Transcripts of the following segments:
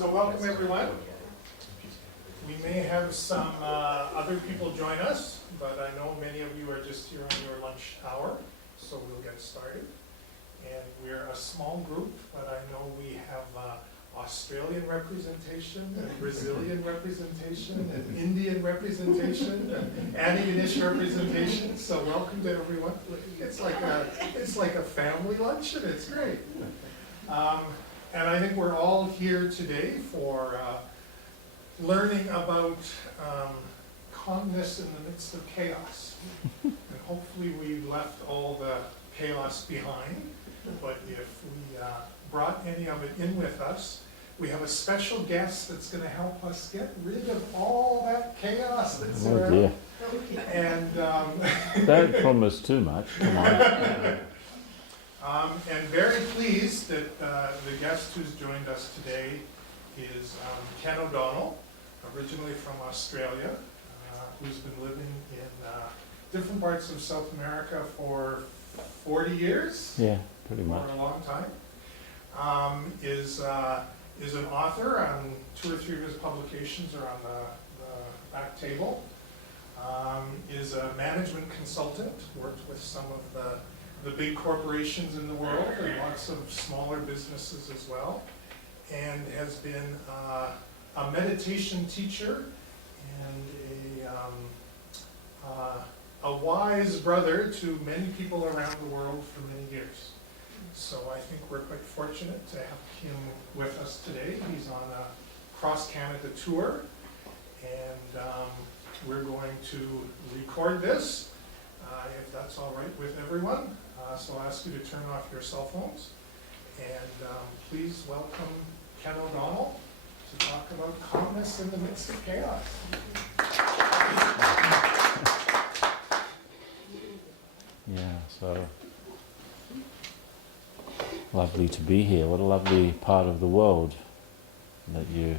So welcome everyone. We may have some other people join us, but I know many of you are just here on your lunch hour, so we'll get started. And we're a small group, but I know we have Australian representation, and Brazilian representation, and Indian representation, and Antigonish representation. So welcome to everyone. It's like a family lunch, and it's great. And I think we're all here today for learning about calmness in the midst of chaos. And hopefully we left all the chaos behind, but if we brought any of it in with us, we have a special guest that's going to help us get rid of all that chaos that's around. Dear. And Don't promise too much, come on. and very pleased that the guest who's joined us today is Ken O'Donnell, originally from Australia, who's been living in different parts of South America for 40 years. Yeah, pretty much. For a long time. Is an author, and 2 or 3 of his publications are on the back table. Is a management consultant, worked with some of the big corporations in the world and lots of smaller businesses as well, and has been a meditation teacher and a wise brother to many people around the world for many years. So I think we're quite fortunate to have him with us today. He's on a cross-Canada tour, and we're going to record this, if that's all right with everyone. So I'll ask you to turn off your cell phones, and please welcome Ken O'Donnell to talk about calmness in the midst of chaos. Yeah, so lovely to be here. What a lovely part of the world that you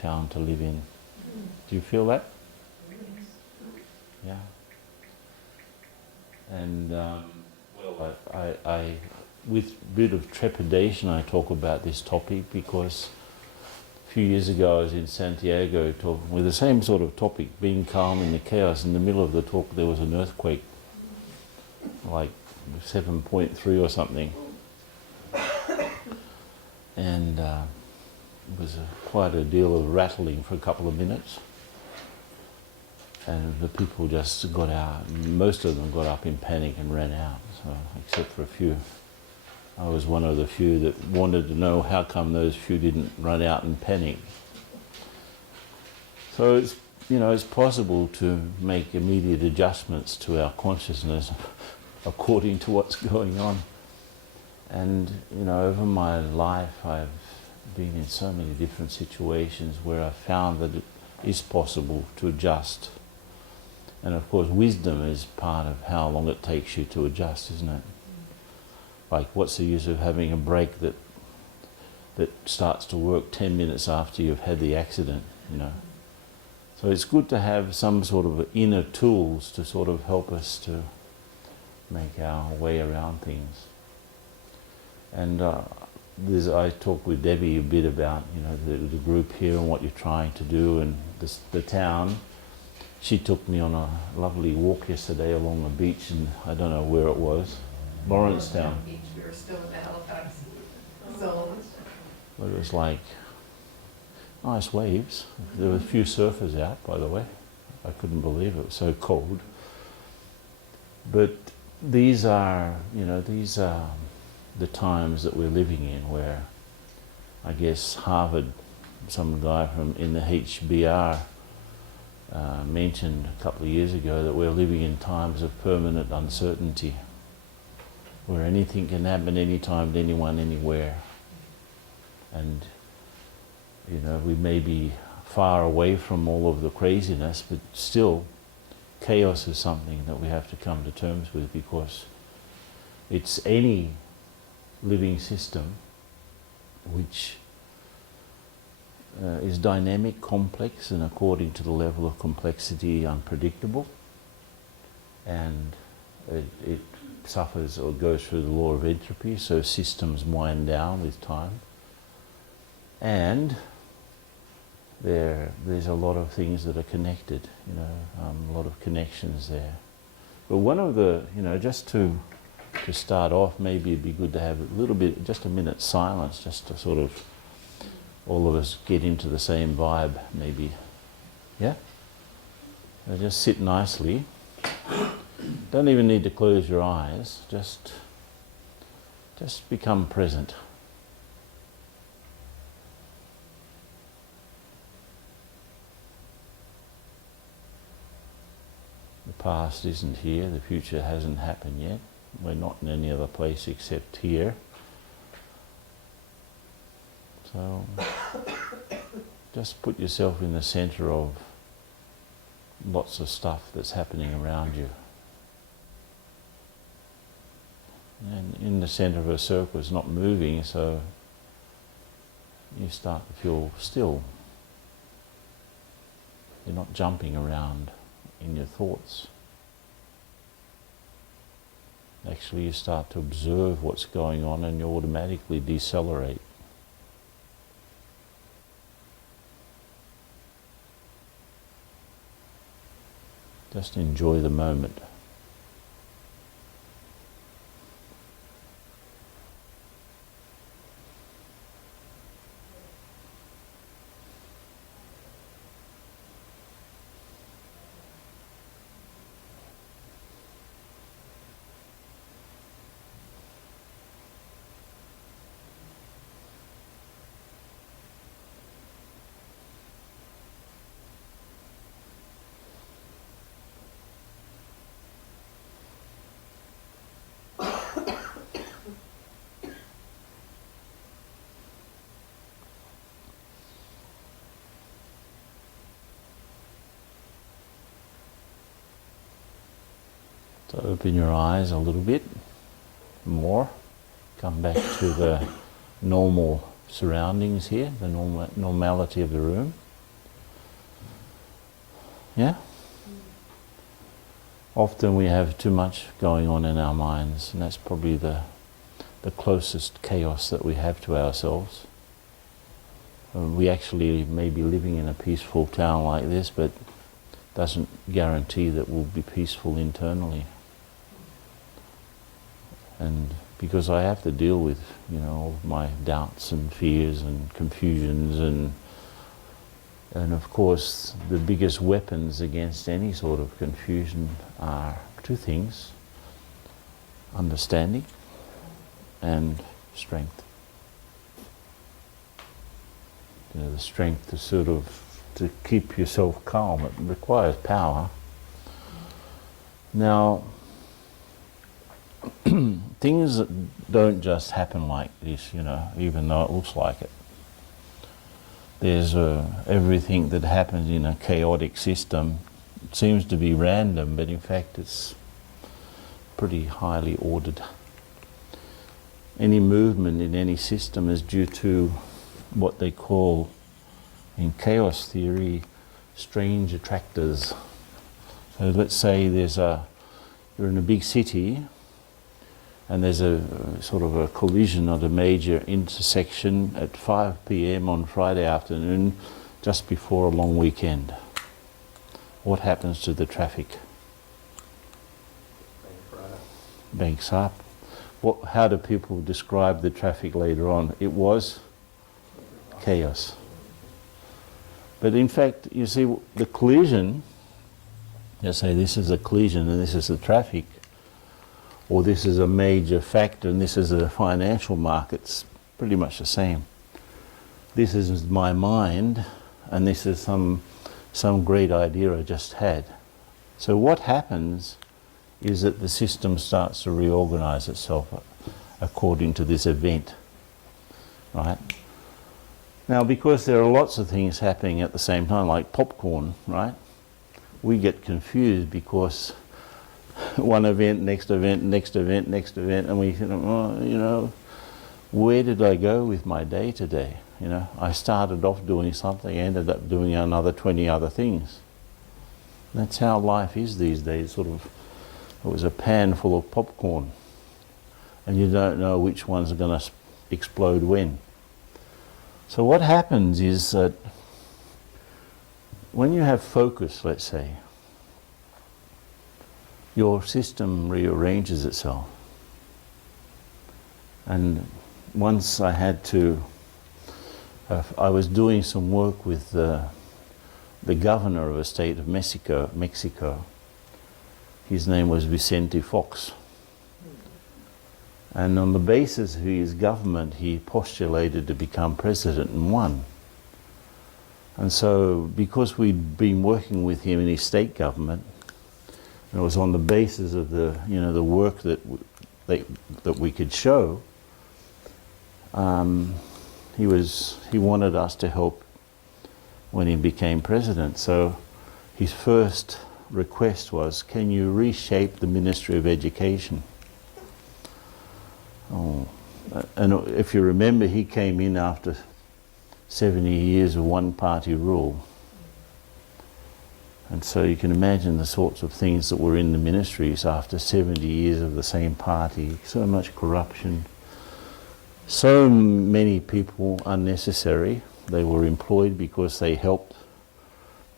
found to live in. Do you feel that? Yeah. And well, I with a bit of trepidation I talk about this topic because a few years ago I was in Santiago talking with the same sort of topic, being calm in the chaos. In the middle of the talk there was an earthquake, like 7.3 or something, and it was quite a deal of rattling for a couple of minutes, and the people just got out. Most of them got up in panic and ran out, so except for a few. I was one of the few that wanted to know how come those few didn't run out in panic. So it's, you know, it's possible to make immediate adjustments to our consciousness according to what's going on. And, you know, over my life I've been in so many different situations where I've found that it is possible to adjust. And of course wisdom is part of how long it takes you to adjust, isn't it? Like, what's the use of having a brake that starts to work 10 minutes after you've had the accident, you know? So it's good to have some sort of inner tools to sort of help us to make our way around things. And I talked with Debbie a bit about, you know, the group here and what you're trying to do, and the town. She took me on a lovely walk yesterday along the beach, and I don't know where it was. Lawrencetown. Beach. We were still in Halifax. So But it was like nice waves. There were a few surfers out, by the way. I couldn't believe it was so cold. But these are the times that we're living in, where I guess Harvard, some guy in the HBR mentioned a couple of years ago that we're living in times of permanent uncertainty, where anything can happen anytime to anyone, anywhere. And, you know, we may be far away from all of the craziness, but still, chaos is something that we have to come to terms with, because it's any living system which is dynamic, complex, and according to the level of complexity, unpredictable, and it suffers or goes through the law of entropy, so systems wind down with time. And there's a lot of things that are connected, you know, a lot of connections there. But one of the, you know, just to start off, maybe it'd be good to have a little bit, just a minute's silence, just to sort of all of us get into the same vibe, maybe. Yeah? Now just sit nicely. Don't even need to close your eyes, just become present. The past isn't here, the future hasn't happened yet. We're not in any other place except here. So just put yourself in the center of lots of stuff that's happening around you. And in the center of a circle it's not moving, so you start to feel still. You're not jumping around in your thoughts. Actually, you start to observe what's going on and you automatically decelerate. Just enjoy the moment. So open your eyes a little bit more. Come back to the normal surroundings here, the normality of the room. Yeah? Often we have too much going on in our minds, and that's probably the closest chaos that we have to ourselves. We actually may be living in a peaceful town like this, but doesn't guarantee that we'll be peaceful internally. And because I have to deal with, you know, all of my doubts and fears and confusions and of course the biggest weapons against any sort of confusion are two things: understanding and strength. You know, the strength to sort of to keep yourself calm. It requires power. Now, things don't just happen like this, you know, even though it looks like it. There's everything that happens in a chaotic system seems to be random, but in fact it's pretty highly ordered. Any movement in any system is due to what they call, in chaos theory, strange attractors. So let's say you're in a big city and there's a sort of a collision at a major intersection at 5 p.m. on Friday afternoon, just before a long weekend. What happens to the traffic? Banks up. How do people describe the traffic later on? It was chaos. But in fact, you see, the collision, you say this is a collision and this is the traffic, or this is a major factor and this is the financial markets, pretty much the same. This is my mind and this is some great idea I just had. So what happens is that the system starts to reorganize itself according to this event, right? Now, because there are lots of things happening at the same time, like popcorn, right? We get confused because one event, next event, next event, next event, and we think, oh, you know, where did I go with my day today? You know, I started off doing something, ended up doing another 20 other things. That's how life is these days, sort of. It was a pan full of popcorn, and you don't know which ones are going to explode when. So what happens is that when you have focus, let's say, your system rearranges itself. And once I had to, I was doing some work with the governor of a state of Mexico. His name was Vicente Fox. And on the basis of his government, he postulated to become president and won. And so, because we'd been working with him in his state government, and it was on the basis of the, the work that we could show, he wanted us to help when he became president. So his first request was, can you reshape the Ministry of Education? Oh, and if you remember, he came in after 70 years of one-party rule. And so you can imagine the sorts of things that were in the ministries after 70 years of the same party. So much corruption. So many people unnecessary. They were employed because they helped.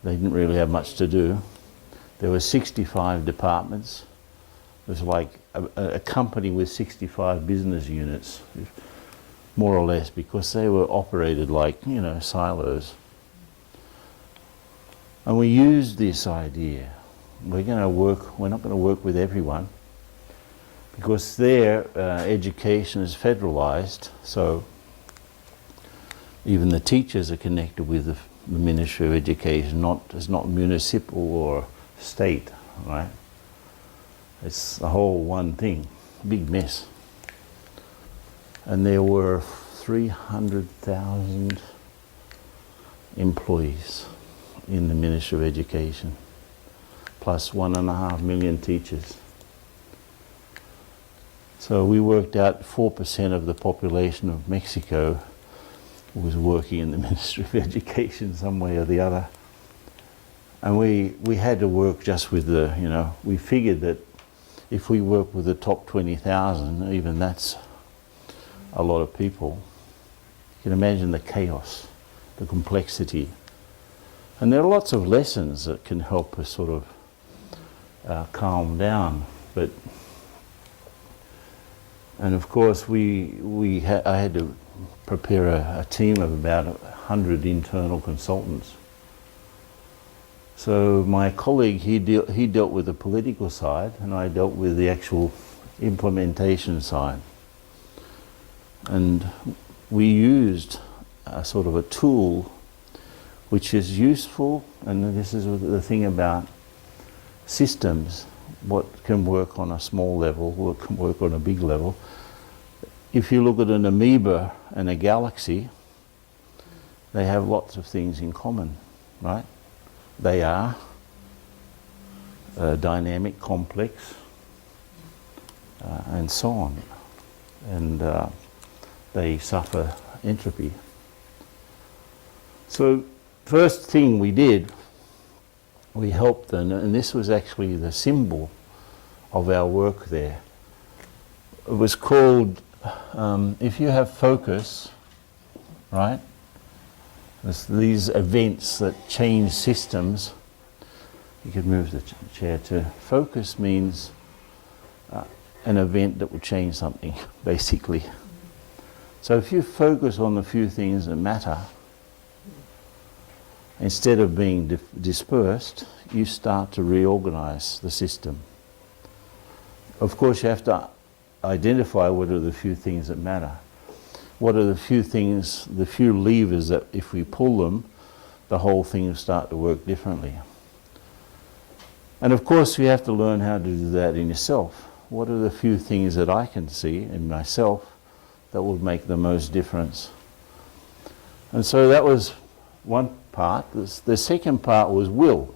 They didn't really have much to do. There were 65 departments. It was like a company with 65 business units, more or less, because they were operated like, silos. And we used this idea. We're not going to work with everyone, because their education is federalized, so even the teachers are connected with the Ministry of Education. It's not municipal or state, right? It's the whole one thing, big mess. And there were 300,000 employees in the Ministry of Education, plus 1.5 million teachers. So we worked out 4% of the population of Mexico was working in the Ministry of Education some way or the other. And we had to work just with we figured that if we work with the top 20,000, even that's a lot of people. You can imagine the chaos, the complexity. And there are lots of lessons that can help us sort of calm down. And of course, I had to prepare a team of about 100 internal consultants. So my colleague, he dealt with the political side, and I dealt with the actual implementation side. And we used a sort of a tool which is useful, and this is the thing about systems, what can work on a small level, what can work on a big level. If you look at an amoeba and a galaxy, they have lots of things in common, right? They are dynamic, complex, and so on. And they suffer entropy. So first thing we did, we helped them, and this was actually the symbol of our work there. It was called, if you have focus, right? There's these events that change systems. You could move the chair to. Focus means an event that will change something, basically. So if you focus on the few things that matter, instead of being dispersed, you start to reorganize the system. Of course, you have to identify what are the few things that matter. What are the few things, the few levers that if we pull them, the whole thing will start to work differently. And of course, you have to learn how to do that in yourself. What are the few things that I can see in myself that will make the most difference? And so that was one part. The second part was will.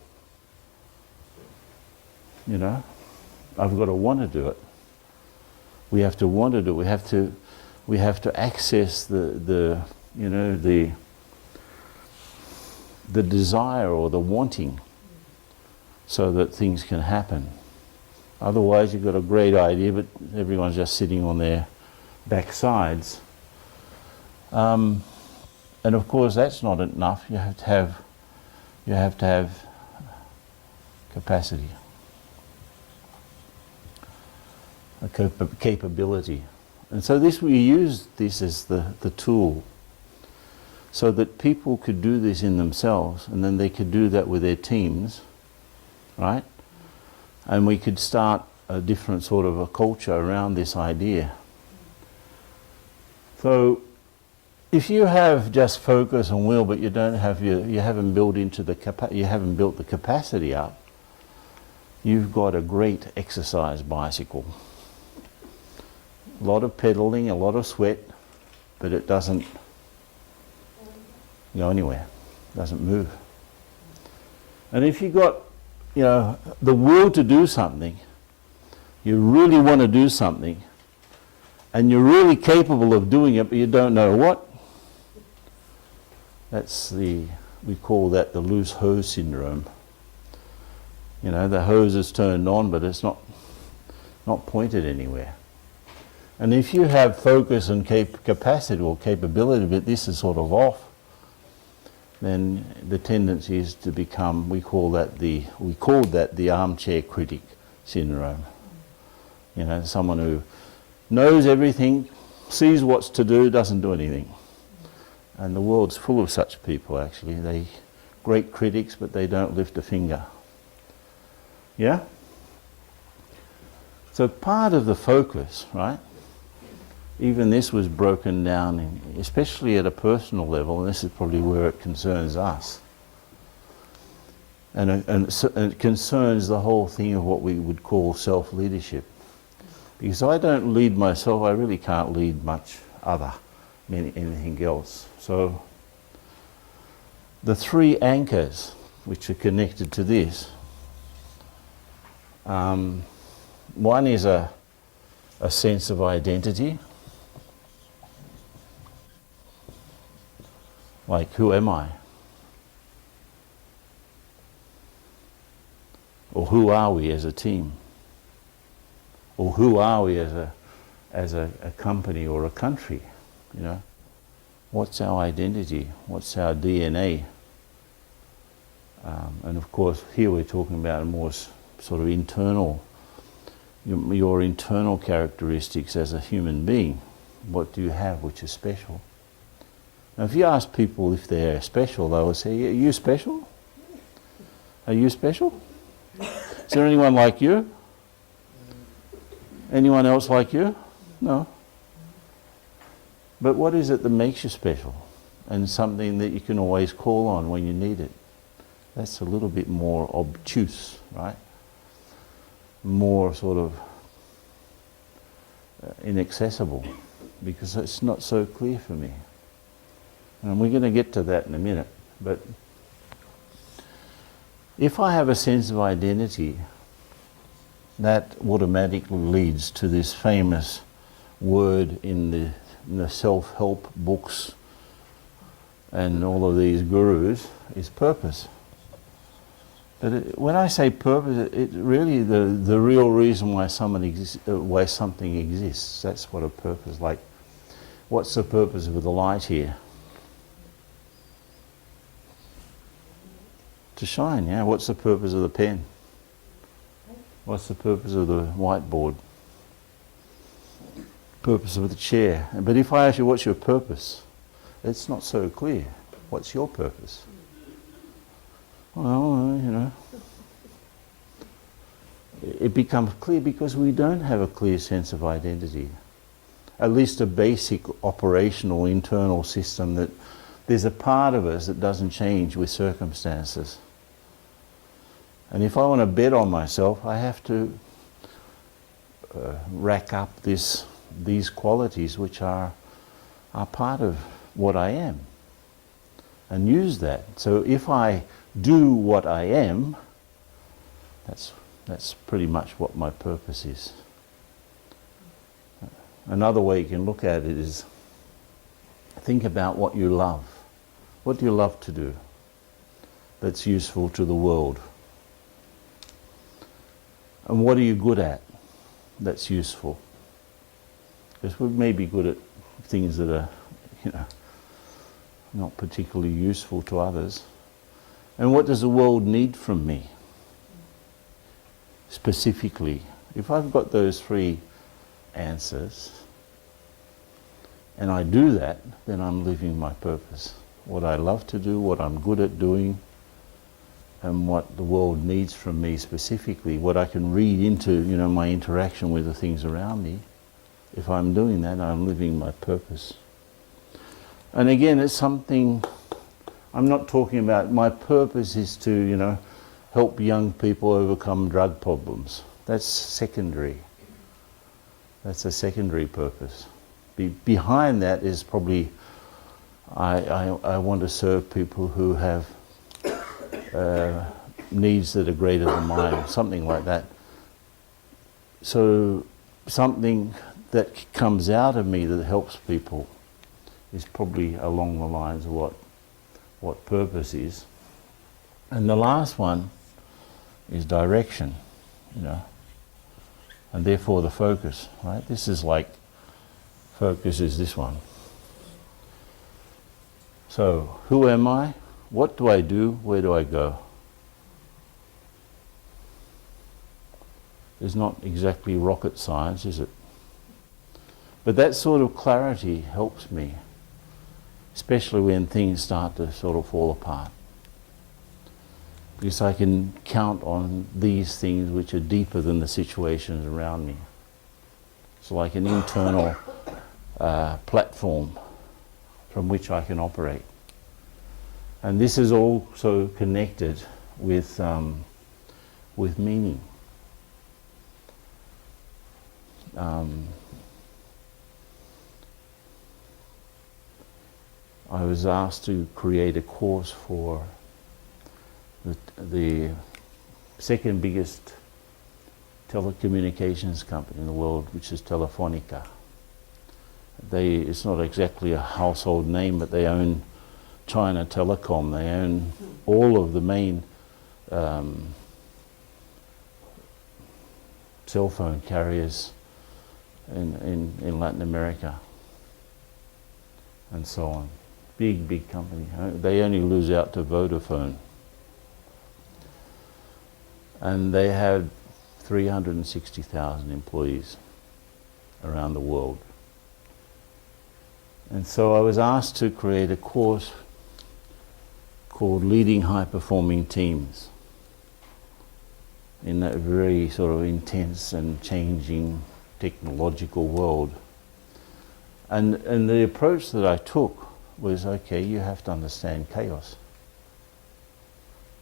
I've got to want to do it. We have to want to do it. We have to access the desire or the wanting so that things can happen. Otherwise, you've got a great idea, but everyone's just sitting on their backsides. And of course that's not enough. You have to have capacity, a capability. And so we use this as the tool so that people could do this in themselves, and then they could do that with their teams, right? And we could start a different sort of a culture around this idea. So if you have just focus and will, but you don't have you haven't built the capacity up, you've got a great exercise bicycle. A lot of pedaling, a lot of sweat, but it doesn't go anywhere. It doesn't move. And if you've got, the will to do something, you really want to do something, and you're really capable of doing it, but you don't know what, we call that the loose hose syndrome. The hose is turned on, but it's not pointed anywhere. And if you have focus and capacity or capability, but this is sort of off, then the tendency is to become, we called that the armchair critic syndrome. Someone who knows everything, sees what's to do, doesn't do anything. And the world's full of such people, actually. They're great critics, but they don't lift a finger. Yeah? So part of the focus, right? Even this was broken down, especially at a personal level, and this is probably where it concerns us. And it concerns the whole thing of what we would call self-leadership. Because I don't lead myself, I really can't lead anything else. So the three anchors which are connected to this, one is a sense of identity. Like, who am I? Or who are we as a team? Or who are we as a company or a country? What's our identity? What's our DNA? And of course, here we're talking about a more sort of internal, your internal characteristics as a human being. What do you have which is special? Now, if you ask people if they're special, they will say, "Are you special? Are you special? Is there anyone like you? Anyone else like you? No. But what is it that makes you special? And something that you can always call on when you need it. That's a little bit more obtuse, right? More sort of inaccessible, because it's not so clear for me. And we're going to get to that in a minute. But if I have a sense of identity, that automatically leads to this famous word in the self-help books and all of these gurus, is purpose. But when I say purpose, it really the real reason why something exists. That's what a purpose. Like, what's the purpose of the light here? To shine, yeah. What's the purpose of the pen? What's the purpose of the whiteboard? Purpose of the chair. But if I ask you, what's your purpose? It's not so clear. What's your purpose? Well, it becomes clear because we don't have a clear sense of identity. At least a basic operational internal system that there's a part of us that doesn't change with circumstances. And if I want to bet on myself, I have to rack up these qualities which are part of what I am, and use that. So if I do what I am, that's pretty much what my purpose is. Another way you can look at it is think about what you love. What do you love to do that's useful to the world? And what are you good at that's useful? Because we may be good at things that are, not particularly useful to others. And what does the world need from me? Specifically, if I've got those three answers, and I do that, then I'm living my purpose. What I love to do, what I'm good at doing, and what the world needs from me specifically, what I can read into, my interaction with the things around me. If I'm doing that, I'm living my purpose. And again, it's something, I'm not talking about, my purpose is to, help young people overcome drug problems. That's secondary. That's a secondary purpose. Behind that is probably, I want to serve people who have needs that are greater than mine, something like that. So something that comes out of me that helps people is probably along the lines of what purpose is. And the last one is direction, and therefore the focus, right? This is like, focus is this one. So, who am I? What do I do? Where do I go? It's not exactly rocket science, is it? But that sort of clarity helps me, especially when things start to sort of fall apart. Because I can count on these things which are deeper than the situations around me. It's like an internal platform from which I can operate. And this is also connected with meaning. I was asked to create a course for the second biggest telecommunications company in the world, which is Telefonica. It's not exactly a household name, but they own China Telecom. They own all of the main cell phone carriers in Latin America and so on. Big company. They only lose out to Vodafone. And they have 360,000 employees around the world. And so I was asked to create a course called Leading High-Performing Teams in that very sort of intense and changing technological world. And the approach that I took was, okay, you have to understand chaos.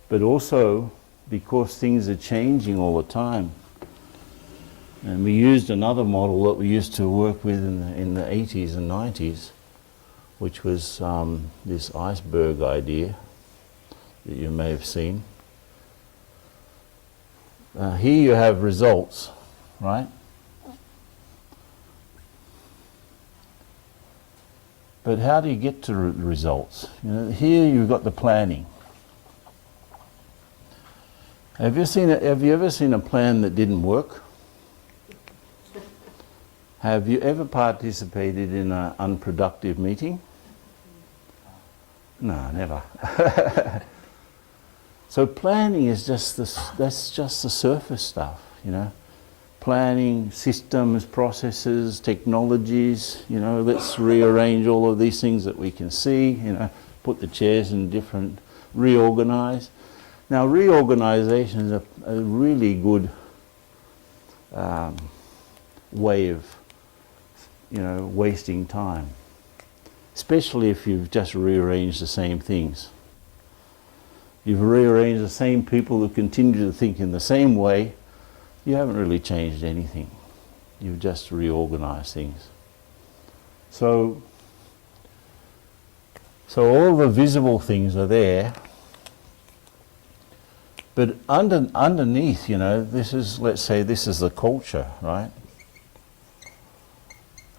But also, because things are changing all the time, and we used another model that we used to work with in the 80s and 90s, which was this iceberg idea that you may have seen. Here you have results, right? But how do you get to results? Here you've got the planning. Have you ever seen a plan that didn't work? Have you ever participated in an unproductive meeting? No, never. So planning is that's just the surface stuff, Planning, systems, processes, technologies, let's rearrange all of these things that we can see, put the chairs in different, reorganize. Now reorganization is a really good way of, wasting time, especially if you've just rearranged the same things. You've rearranged the same people who continue to think in the same way. You haven't really changed anything. You've just reorganized things. So all the visible things are there, but underneath, let's say this is the culture, right?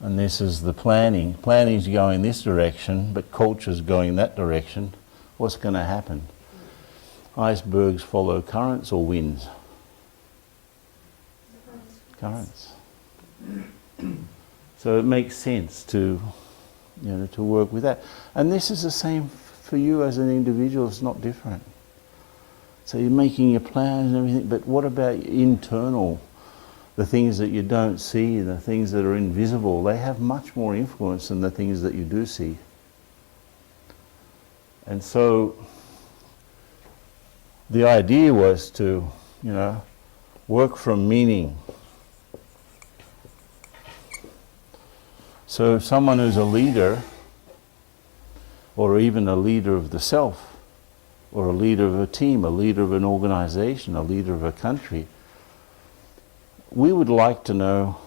And this is the planning. Planning's going this direction, but culture's going that direction. What's going to happen? Icebergs follow currents or winds? Currents. So it makes sense to to work with that. And this is the same for you as an individual. It's not different. So you're making your plans and everything, but what about internal, the things that you don't see, the things that are invisible? They have much more influence than the things that you do see. And so the idea was to, work from meaning. So someone who's a leader, or even a leader of the self, or a leader of a team, a leader of an organization, a leader of a country, we would like to know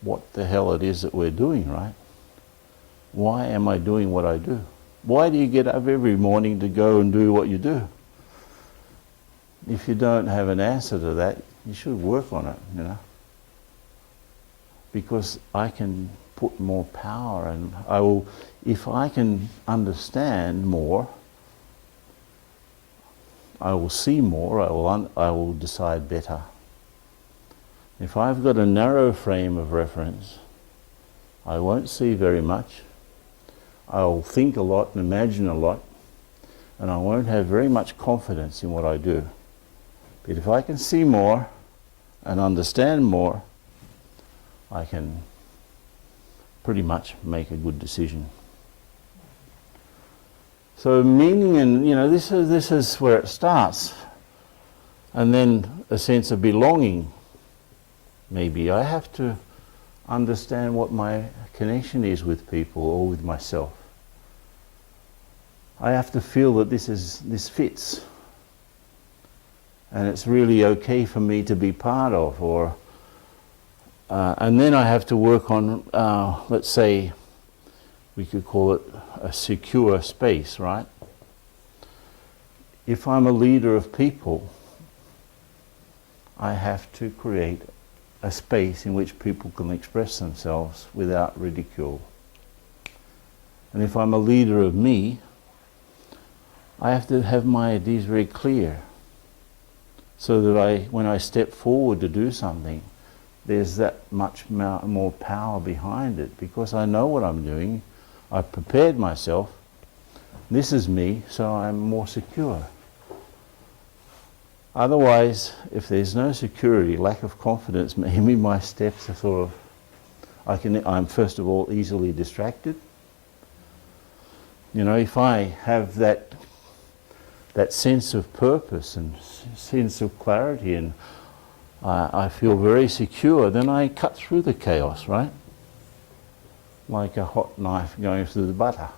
what the hell it is that we're doing, right? Why am I doing what I do? Why do you get up every morning to go and do what you do? If you don't have an answer to that, you should work on it, Because I can put more power, and if I can understand more, I will see more, I will decide better. If I've got a narrow frame of reference, I won't see very much. I'll think a lot and imagine a lot, and I won't have very much confidence in what I do. But if I can see more and understand more, I can pretty much make a good decision. So meaning, and this is where it starts, and then a sense of belonging. Maybe I have to understand what my connection is with people or with myself. I have to feel that this fits, and it's really okay for me to be part of, and then I have to work on, let's say, we could call it a secure space, right? If I'm a leader of people, I have to create a space in which people can express themselves without ridicule. And if I'm a leader of me, I have to have my ideas very clear, so that when I step forward to do something, there's that much more power behind it, because I know what I'm doing. I've prepared myself. This is me, so I'm more secure. Otherwise, if there's no security, lack of confidence, maybe my steps are sort of, I'm first of all easily distracted. If I have that sense of purpose and sense of clarity, and I feel very secure, then I cut through the chaos, right? Like a hot knife going through the butter.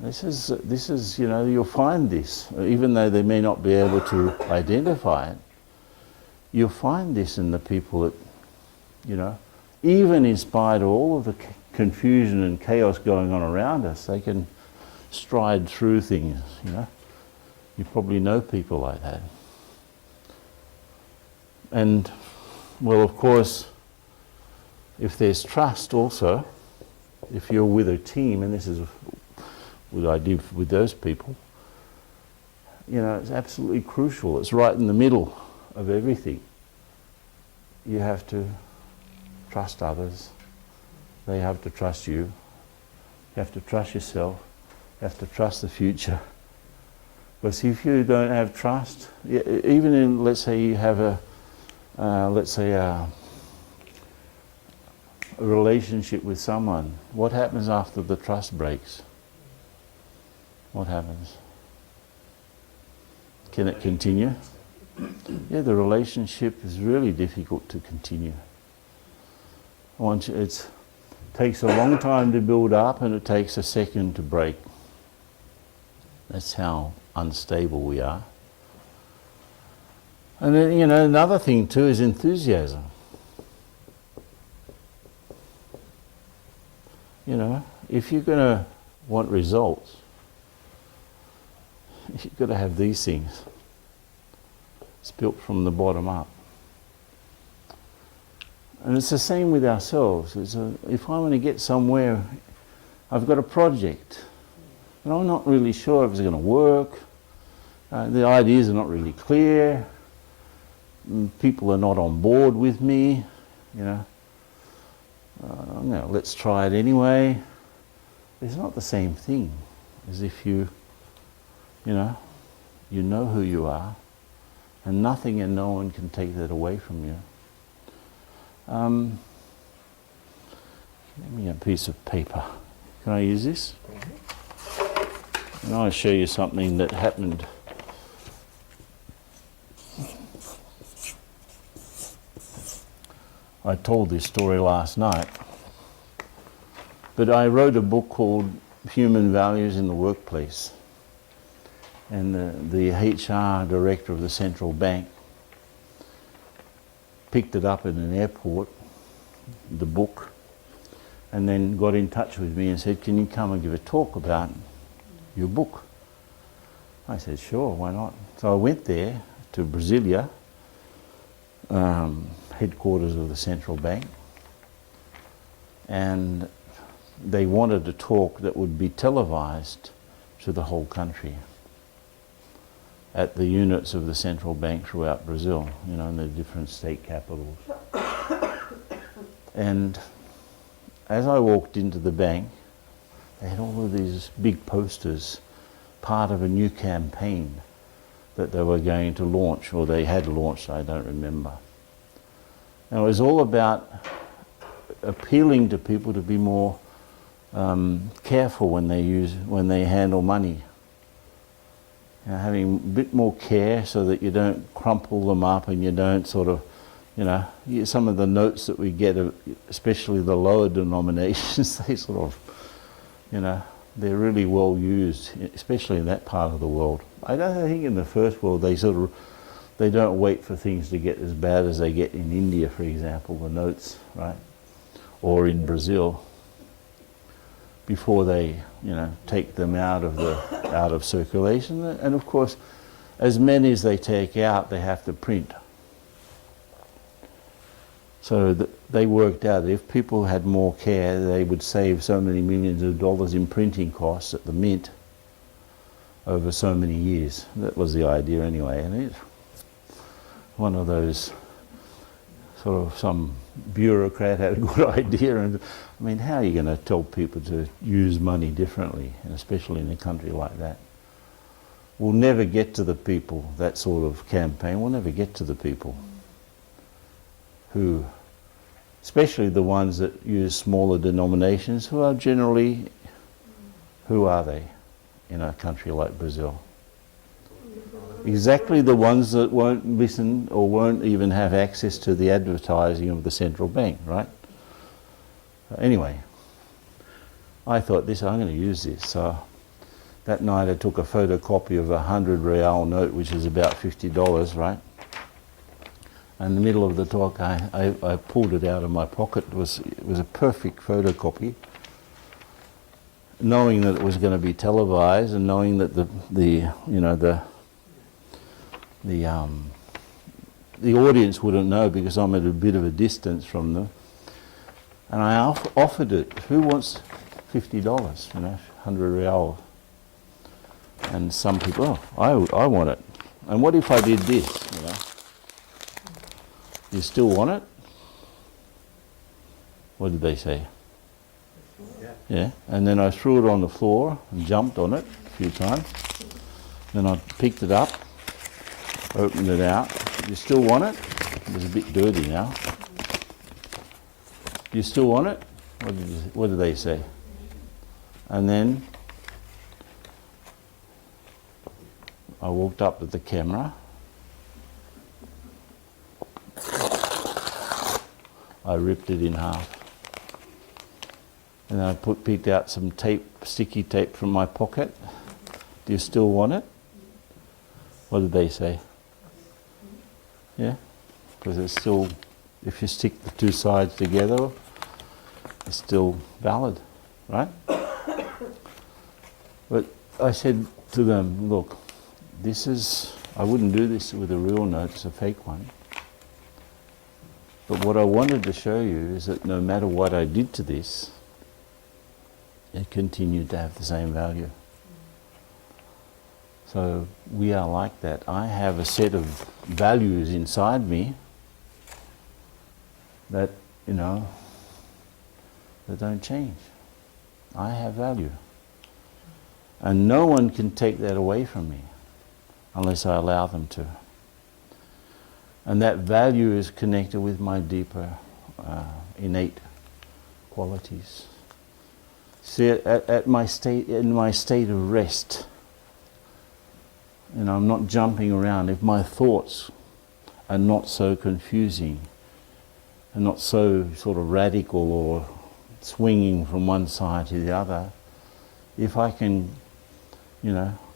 This is, you'll find this, even though they may not be able to identify it, you'll find this in the people that, even in spite of all of the confusion and chaos going on around us, they can stride through things, You probably know people like that. And, well, of course, if there's trust also, if you're with a team, and this is what I did with those people, it's absolutely crucial. It's right in the middle of everything. You have to trust others. They have to trust you. You have to trust yourself. You have to trust the future. Because if you don't have trust, even in, let's say you have a relationship with someone, what happens after the trust breaks? What happens? Can it continue? Yeah, the relationship is really difficult to continue. It takes a long time to build up, and it takes a second to break. That's how unstable we are. And then, another thing too is enthusiasm. If you're going to want results, you've got to have these things. It's built from the bottom up. And it's the same with ourselves. If I want to get somewhere, I've got a project, and I'm not really sure if it's going to work. The ideas are not really clear. People are not on board with me, no, let's try it anyway. It's not the same thing as if you know who you are, and nothing and no one can take that away from you. Give me a piece of paper. Can I use this? And I'll show you something that happened. I told this story last night, but I wrote a book called Human Values in the Workplace, and the HR director of the central bank picked it up in an airport, the book, and then got in touch with me and said, can you come and give a talk about your book? I said, sure, why not? So I went there to Brasilia, headquarters of the central bank, and they wanted a talk that would be televised to the whole country at the units of the central bank throughout Brazil, in the different state capitals. And as I walked into the bank, they had all of these big posters, part of a new campaign that they were going to launch, or they had launched, I don't remember. And it was all about appealing to people to be more careful when they handle money. Having a bit more care so that you don't crumple them up and you don't sort of, some of the notes that we get, especially the lower denominations, they sort of, they're really well used, especially in that part of the world. I think in the first world they don't wait for things to get as bad as they get in India, for example, the notes, right? Or in Brazil, before they, take them out of circulation. And of course, as many as they take out, they have to print. So they worked out that if people had more care, they would save so many millions of dollars in printing costs at the mint over so many years. That was the idea anyway. And it's one of those sort of, some bureaucrat had a good idea. And I mean, how are you going to tell people to use money differently, and especially in a country like that? We'll never get to the people, that sort of campaign, we'll never get to the people who, especially the ones that use smaller denominations, who are generally, who are they in a country like Brazil? Exactly the ones that won't listen or won't even have access to the advertising of the central bank, right? Anyway, I thought I'm going to use this. So that night I took a photocopy of a 100 real note, which is about $50, right? In the middle of the talk, I pulled it out of my pocket. It was a perfect photocopy, knowing that it was going to be televised, and knowing that the audience wouldn't know because I'm at a bit of a distance from them. And I offered it. Who wants $50? 100 real. And some people, I want it. And what if I did this? You still want it? What did they say? Yeah. And then I threw it on the floor and jumped on it a few times. Then I picked it up, opened it out. You still want it? It was a bit dirty now. You still want it? What did they say? And then I walked up to the camera. I ripped it in half. And then I picked out some tape, sticky tape from my pocket. Do you still want it? What did they say? Yeah? Because it's still, if you stick the two sides together, it's still valid, right? But I said to them, look, I wouldn't do this with a real note, it's a fake one. But what I wanted to show you is that no matter what I did to this, it continued to have the same value. So we are like that. I have a set of values inside me that, that don't change. I have value. And no one can take that away from me unless I allow them to. And that value is connected with my deeper innate qualities. See, in my state of rest, I'm not jumping around. If my thoughts are not so confusing and not so sort of radical or swinging from one side to the other, if I can,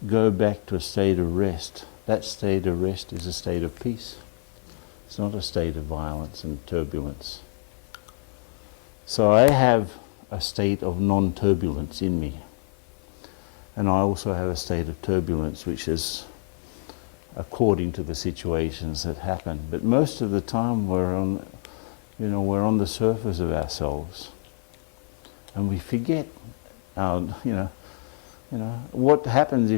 go back to a state of rest, that state of rest is a state of peace. It's not a state of violence and turbulence. So I have a state of non-turbulence in me. And I also have a state of turbulence which is according to the situations that happen. But most of the time we're on the surface of ourselves. And we forget what happens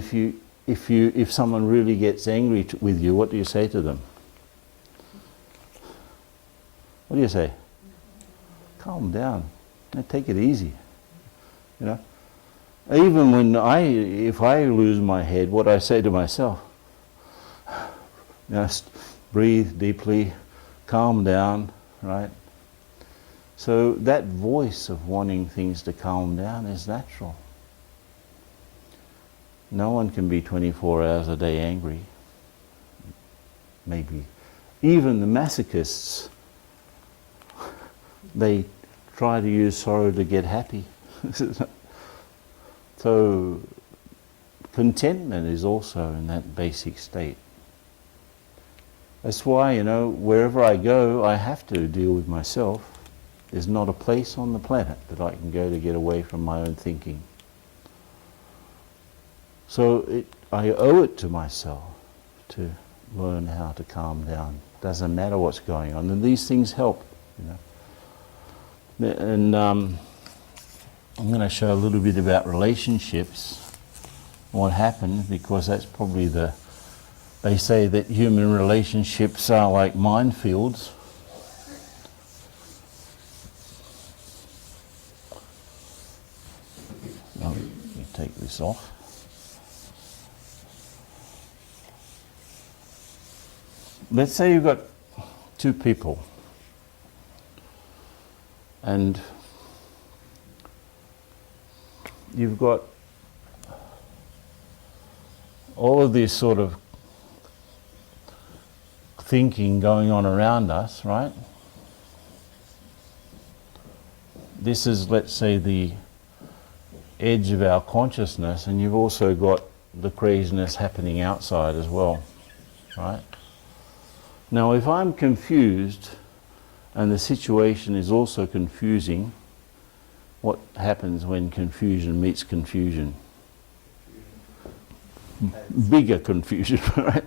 if someone really gets angry with you, what do you say to them? What do you say? Calm down. Take it easy. Even if I lose my head, what I say to myself, breathe deeply, calm down, right? So that voice of wanting things to calm down is natural. No one can be 24 hours a day angry. Maybe. Even the masochists, they try to use sorrow to get happy. So contentment is also in that basic state. That's why, wherever I go, I have to deal with myself. There's not a place on the planet that I can go to get away from my own thinking. So I owe it to myself to learn how to calm down. Doesn't matter what's going on. And these things help, And I'm going to show a little bit about relationships, what happens, because that's probably they say that human relationships are like minefields. Let me take this off. Let's say you've got two people, and you've got all of this sort of thinking going on around us, right? This is, let's say, the edge of our consciousness, and you've also got the craziness happening outside as well, right? Now, if I'm confused and the situation is also confusing, what happens when confusion meets confusion? Bigger confusion, right?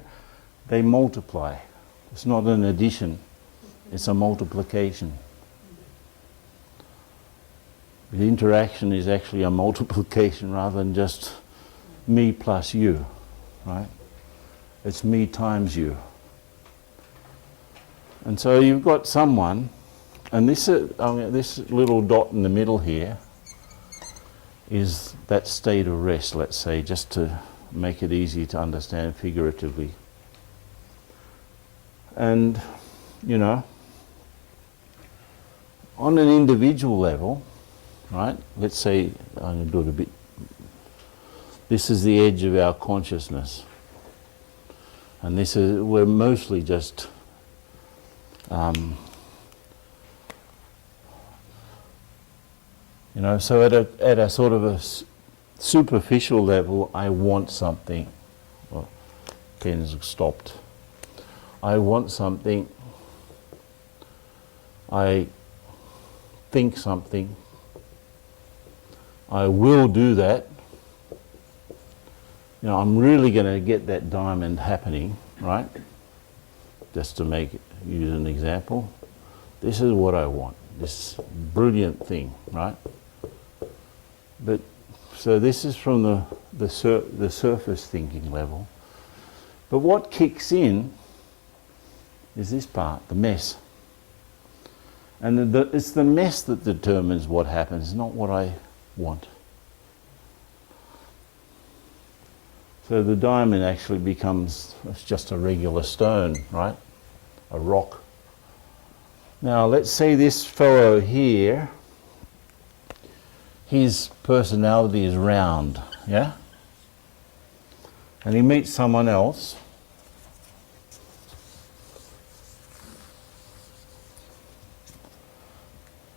They multiply. It's not an addition, it's a multiplication. The interaction is actually a multiplication rather than just me plus you, right? It's me times you. And so you've got someone, and this little dot in the middle here is that state of rest, let's say, just to make it easy to understand figuratively. And, on an individual level, right, let's say, I'm going to do it a bit, this is the edge of our consciousness. And we're mostly just so at a sort of a superficial level, I want something. Well, pen's stopped. I want something. I think something. I will do that. I'm really going to get that diamond happening, right? Just to use an example. This is what I want. This brilliant thing, right? But so this is from the surface thinking level. But what kicks in is this part, the mess. And it's the mess that determines what happens, not what I want. So the diamond actually becomes it's just a regular stone, right? A rock. Now let's say this fellow here, his personality is round, yeah? And he meets someone else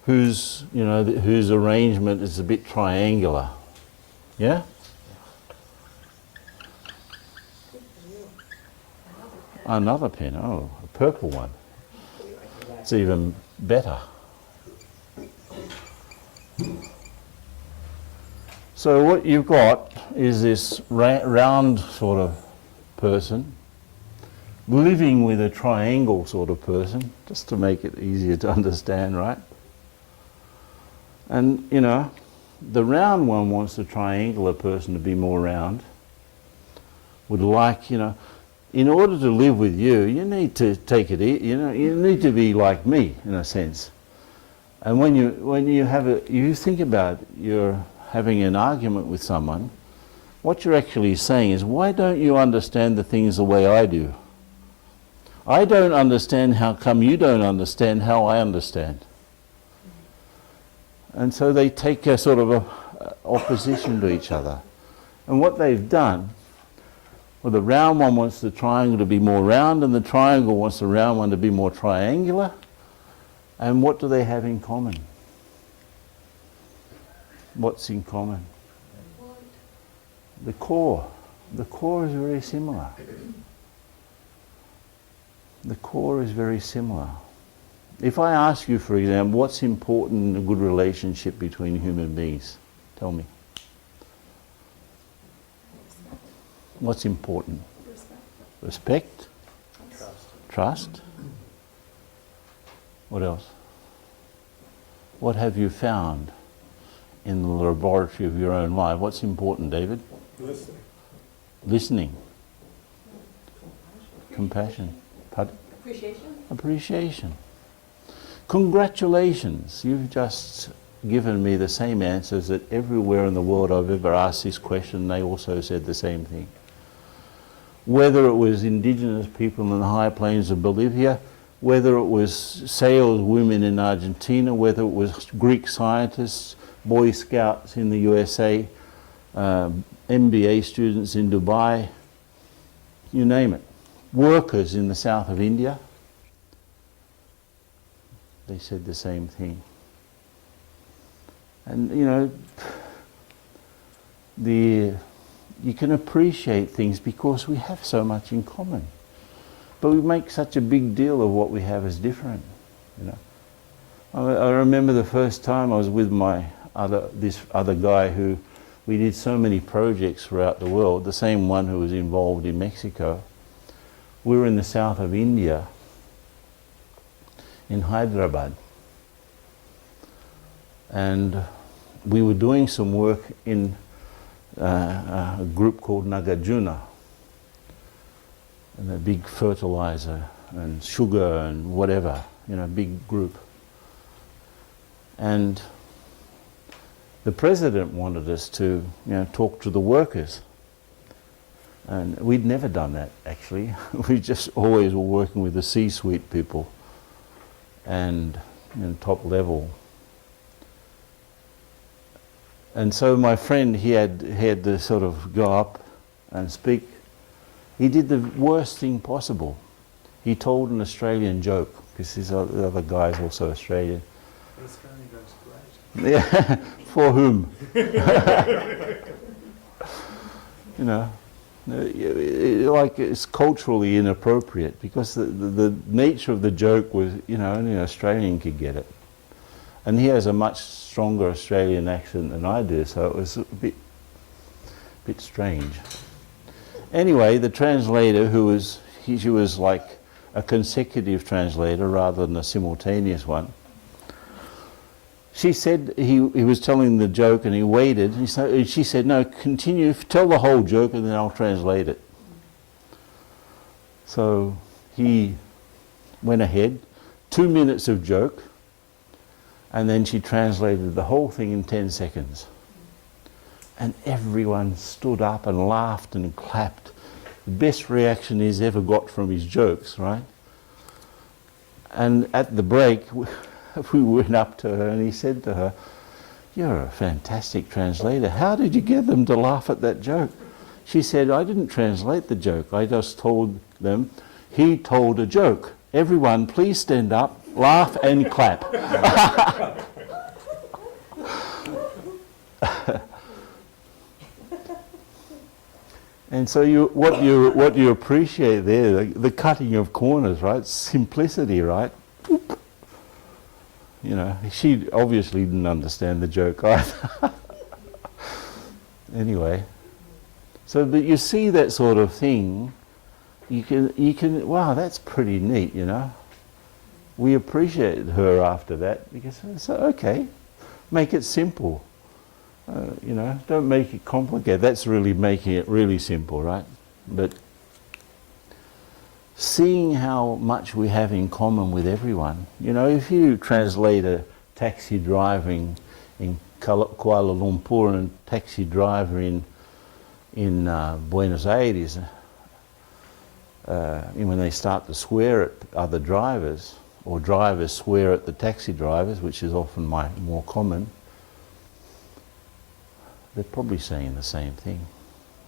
whose, you know, whose arrangement is a bit triangular, yeah? Another pen, oh, a purple one. It's even better. So what you've got is this round sort of person living with a triangle sort of person, just to make it easier to understand, right? And, you know, the round one wants the triangular person to be more round, would like, you know, in order to live with you, you need to take it, you know, you need to be like me, in a sense. And when you have you think about you're having an argument with someone, what you're actually saying is, why don't you understand the things the way I do? I don't understand how come you don't understand how I understand. And so they take a sort of a opposition to each other. And what they've done, well, the round one wants the triangle to be more round, and the triangle wants the round one to be more triangular. And what do they have in common? What's in common? The core. The core is very similar. The core is very similar. If I ask you, for example, what's important in a good relationship between human beings? Tell me. What's important? Respect. Trust. What else? What have you found in the laboratory of your own life? What's important, David? Listening. Listening. Compassion. Pardon? Appreciation. Appreciation. Congratulations. You've just given me the same answers that everywhere in the world I've ever asked this question, they also said the same thing. Whether it was indigenous people in the high plains of Bolivia, whether it was saleswomen in Argentina, whether it was Greek scientists, Boy Scouts in the USA, MBA students in Dubai, you name it. Workers in the south of India, they said the same thing. And you know, you can appreciate things because we have so much in common. But we make such a big deal of what we have as different, you know. I remember the first time I was with this other guy who we did so many projects throughout the world, the same one who was involved in Mexico. We were in the south of India, in Hyderabad. And we were doing some work in a group called Nagarjuna, and a big fertilizer and sugar and whatever, you know, big group. And the president wanted us to, you know, talk to the workers. And we'd never done that, actually. We just always were working with the C-suite people and, you know, top level. And so my friend, he had to sort of go up and speak. He did the worst thing possible. He told an Australian joke, because the other guy's also Australian. This guy does great. Yeah, for whom? You know, like it's culturally inappropriate, because the nature of the joke was, you know, only an Australian could get it. And he has a much stronger Australian accent than I do, so it was a bit strange. Anyway, the translator, she was like a consecutive translator rather than a simultaneous one. She said, he was telling the joke and he waited, and she said, no, continue, tell the whole joke and then I'll translate it. So he went ahead, 2 minutes of joke, And then she translated the whole thing in 10 seconds. And everyone stood up and laughed and clapped. The best reaction he's ever got from his jokes, right? And at the break, we went up to her and he said to her, "You're a fantastic translator. How did you get them to laugh at that joke?" She said, "I didn't translate the joke. I just told them, he told a joke. Everyone, please stand up, laugh and clap." And so what you appreciate there, the cutting of corners, right? Simplicity, right? Boop. You know, she obviously didn't understand the joke either. Anyway, so but you see that sort of thing, you can wow, that's pretty neat, you know. We appreciated her after that because it's okay, make it simple. You know, don't make it complicated. That's really making it really simple, right? But seeing how much we have in common with everyone. You know, if you translate a taxi driver in Kuala Lumpur and a taxi driver in Buenos Aires, when they start to swear at other drivers, or drivers swear at the taxi drivers, which is often more common, they're probably saying the same thing.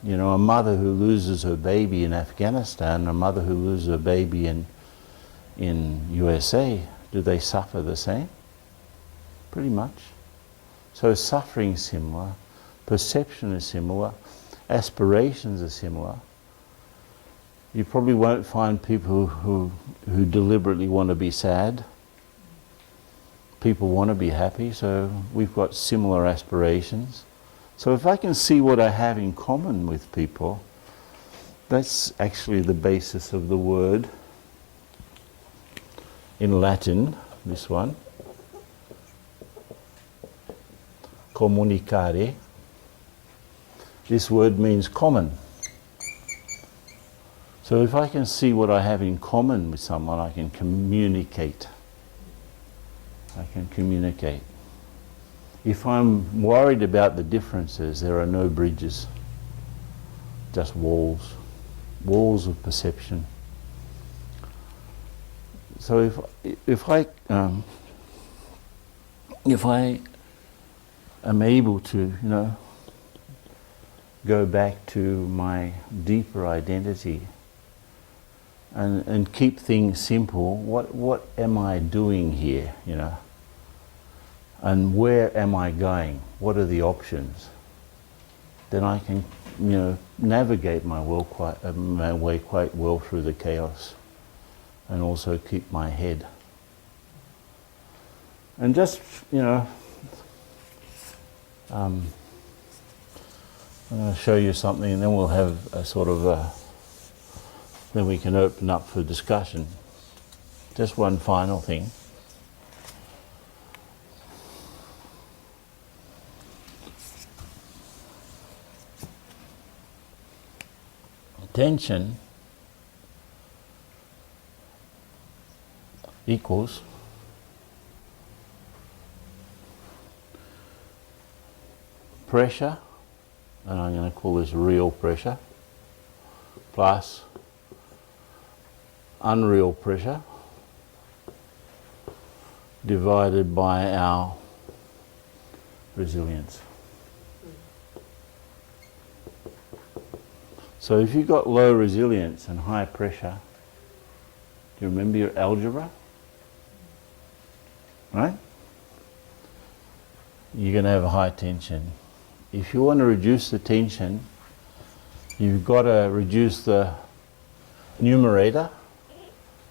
You know, a mother who loses her baby in Afghanistan, a mother who loses her baby in USA, do they suffer the same? Pretty much. So suffering is similar, perception is similar, aspirations are similar. You probably won't find people who deliberately want to be sad. People want to be happy, so we've got similar aspirations. So if I can see what I have in common with people, that's actually the basis of the word. In Latin, this one, comunicare. This word means common. So if I can see what I have in common with someone, I can communicate. I can communicate. If I'm worried about the differences, there are no bridges, just walls, walls of perception. So if I am able to, you know, go back to my deeper identity and keep things simple, what am I doing here, you know? And where am I going? What are the options? Then I can, you know, navigate my way quite well through the chaos, and also keep my head. And just, you know, I'm going to show you something, and then we'll have a sort of then we can open up for discussion. Just one final thing. Tension equals pressure, and I'm going to call this real pressure, plus unreal pressure divided by our resilience. So if you've got low resilience and high pressure, do you remember your algebra? Right? You're going to have a high tension. If you want to reduce the tension, you've got to reduce the numerator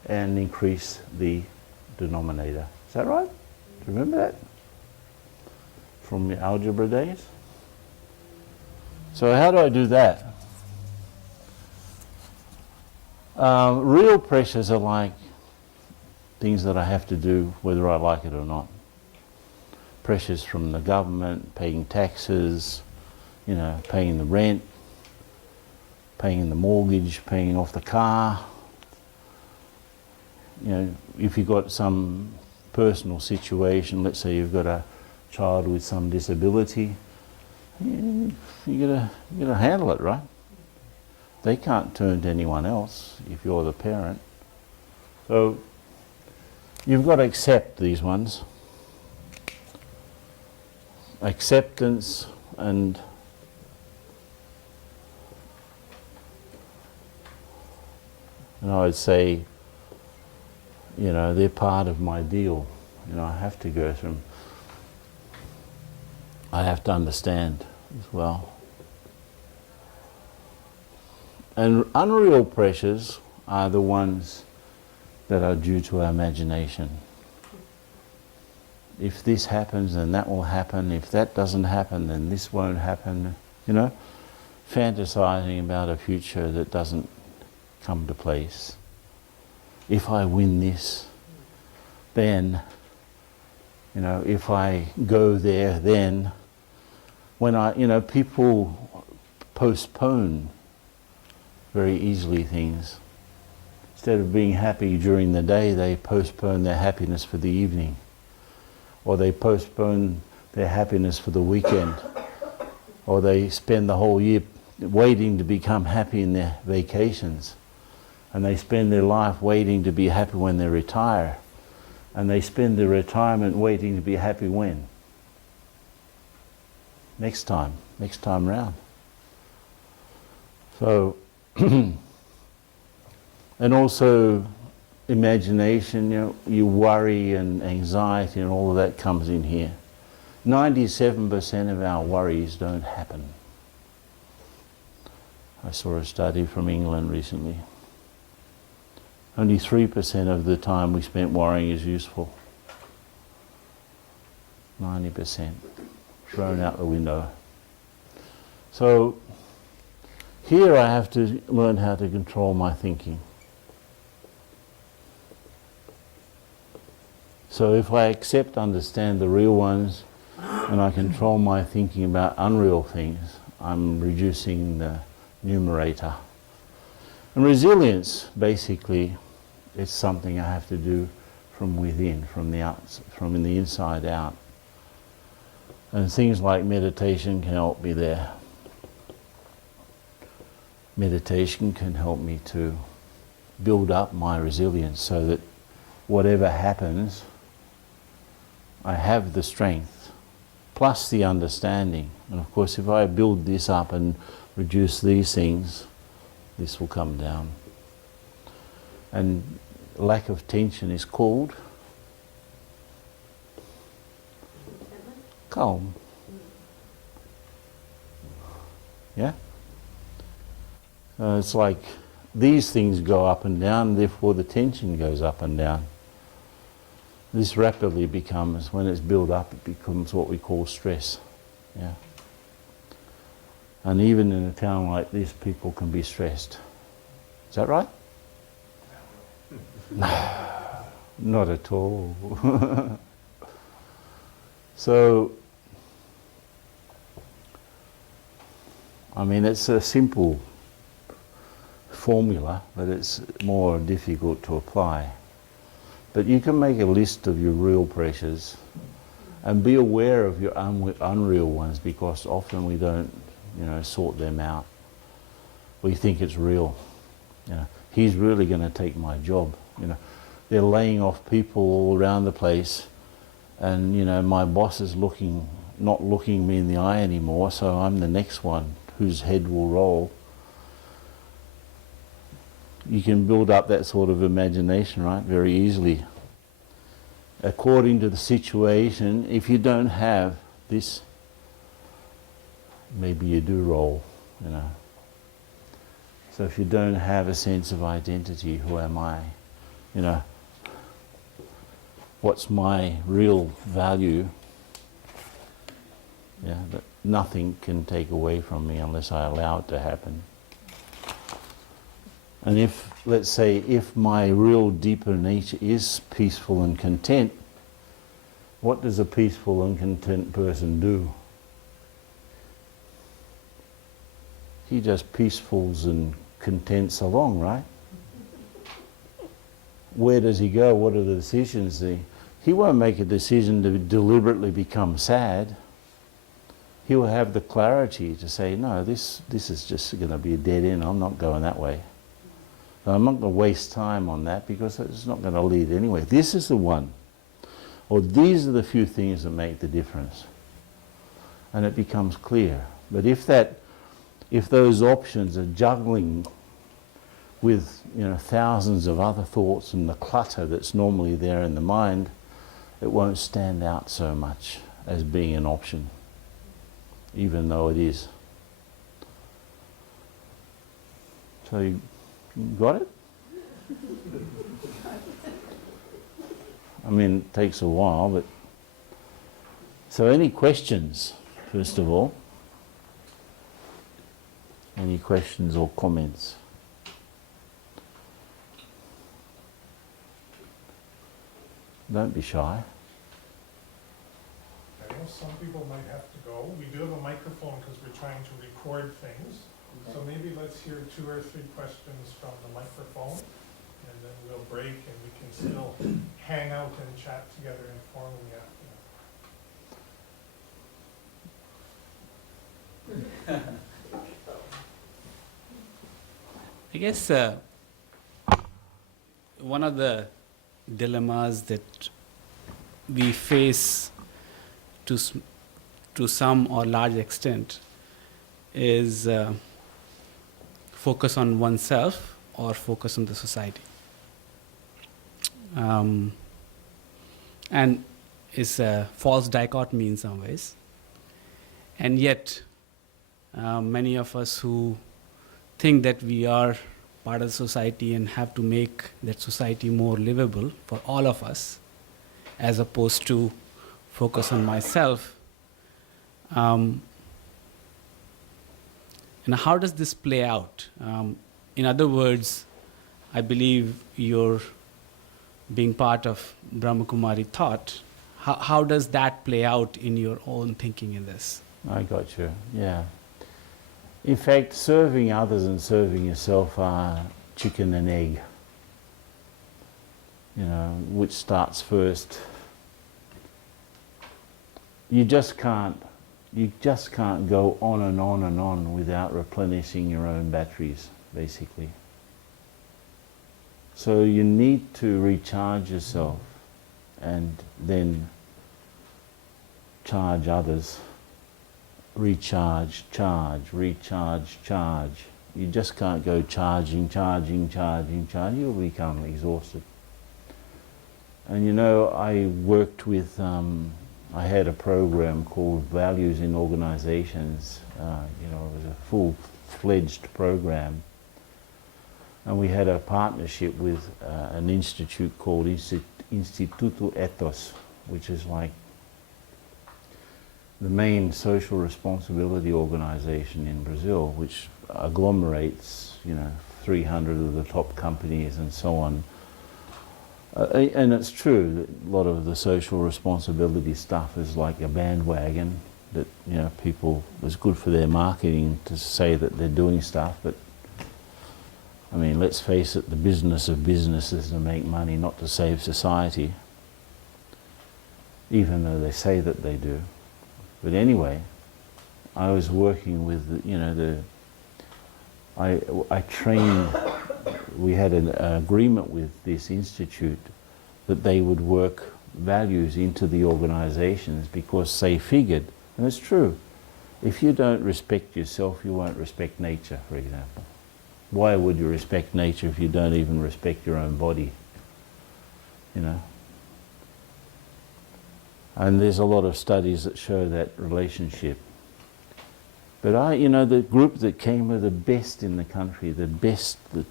and increase the denominator. Is that right? Do you remember that from your algebra days? So how do I do that? Real pressures are like things that I have to do whether I like it or not. Pressures from the government, paying taxes, you know, paying the rent, paying the mortgage, paying off the car. You know, if you've got some personal situation. Let's say you've got a child with some disability. You gotta handle it, right? They can't turn to anyone else if you're the parent. So you've got to accept these ones. Acceptance and I would say, you know, they're part of my deal. You know, I have to go through them. I have to understand as well. And unreal pressures are the ones that are due to our imagination. If this happens, then that will happen. If that doesn't happen, then this won't happen. You know, fantasizing about a future that doesn't come to place. If I win this, then, you know, if I go there, then, when people postpone very easily things. Instead of being happy during the day, they postpone their happiness for the evening. Or they postpone their happiness for the weekend. Or they spend the whole year waiting to become happy in their vacations. And they spend their life waiting to be happy when they retire. And they spend their retirement waiting to be happy when? Next time round. So, and also imagination, you know, you worry and anxiety and all of that comes in here. 97% of our worries don't happen. I saw a study from England recently. Only 3% of the time we spent worrying is useful. 90% thrown out the window. So here I have to learn how to control my thinking. So if I understand the real ones, and I control my thinking about unreal things, I'm reducing the numerator. And resilience, basically, is something I have to do from within, from the inside out. And things like meditation can help me there. Meditation can help me to build up my resilience so that whatever happens, I have the strength, plus the understanding. And of course, if I build this up and reduce these things, this will come down. And lack of tension is called calm. Yeah? It's like these things go up and down, therefore the tension goes up and down. This rapidly becomes, when it's built up, it becomes what we call stress. Yeah. And even in a town like this, people can be stressed. Is that right? Not at all. So, I mean, it's a simple formula, but it's more difficult to apply. But you can make a list of your real pressures and be aware of your unreal ones, because often we don't, sort them out. We think it's real. He's really going to take my job. They're laying off people all around the place, and my boss is not looking me in the eye anymore, so I'm the next one whose head will roll. You can build up that sort of imagination, right, very easily. According to the situation, if you don't have this, maybe you do roll, So if you don't have a sense of identity, who am I? What's my real value? Yeah, that nothing can take away from me unless I allow it to happen. And if, let's say, if my real deeper nature is peaceful and content, what does a peaceful and content person do? He just peacefuls and contents along, right? Where does he go? What are the decisions he he won't make a decision to deliberately become sad. He will have the clarity to say, no, this is just going to be a dead end. I'm not going that way. I'm not going to waste time on that because it's not going to lead anywhere. This is the one. Or these are the few things that make the difference. And it becomes clear. But if those options are juggling with thousands of other thoughts and the clutter that's normally there in the mind, it won't stand out so much as being an option, even though it is. So you got it? I mean, it takes a while, but... So any questions, first of all? Any questions or comments? Don't be shy. I know some people might have to go. We do have a microphone because we're trying to record things. So maybe let's hear 2 or 3 questions from the microphone, and then we'll break and we can still hang out and chat together informally after that. I guess one of the dilemmas that we face to some or large extent is focus on oneself or focus on the society. And it's a false dichotomy in some ways. And yet, many of us who think that we are part of the society and have to make that society more livable for all of us, as opposed to focus on myself. And how does this play out? In other words, I believe you're being part of Brahmakumari thought. How does that play out in your own thinking in this? I got you, yeah. In fact, serving others and serving yourself are chicken and egg. Which starts first. You just can't go on and on and on without replenishing your own batteries, basically. So you need to recharge yourself and then charge others. Recharge, charge, recharge, charge. You just can't go charging. You'll become exhausted. And I worked with, I had a program called Values in Organizations. It was a full-fledged program. And we had a partnership with an institute called Instituto Ethos, which is like the main social responsibility organization in Brazil, which agglomerates, 300 of the top companies and so on. And it's true that a lot of the social responsibility stuff is like a bandwagon that, people, it's good for their marketing to say that they're doing stuff, but I mean, let's face it, the business of business is to make money, not to save society, even though they say that they do. But anyway, I was working with, I trained, we had an agreement with this institute that they would work values into the organizations because they figured, and it's true, if you don't respect yourself, you won't respect nature, for example. Why would you respect nature if you don't even respect your own body? And there's a lot of studies that show that relationship. But the group that came were the best in the country, the best that,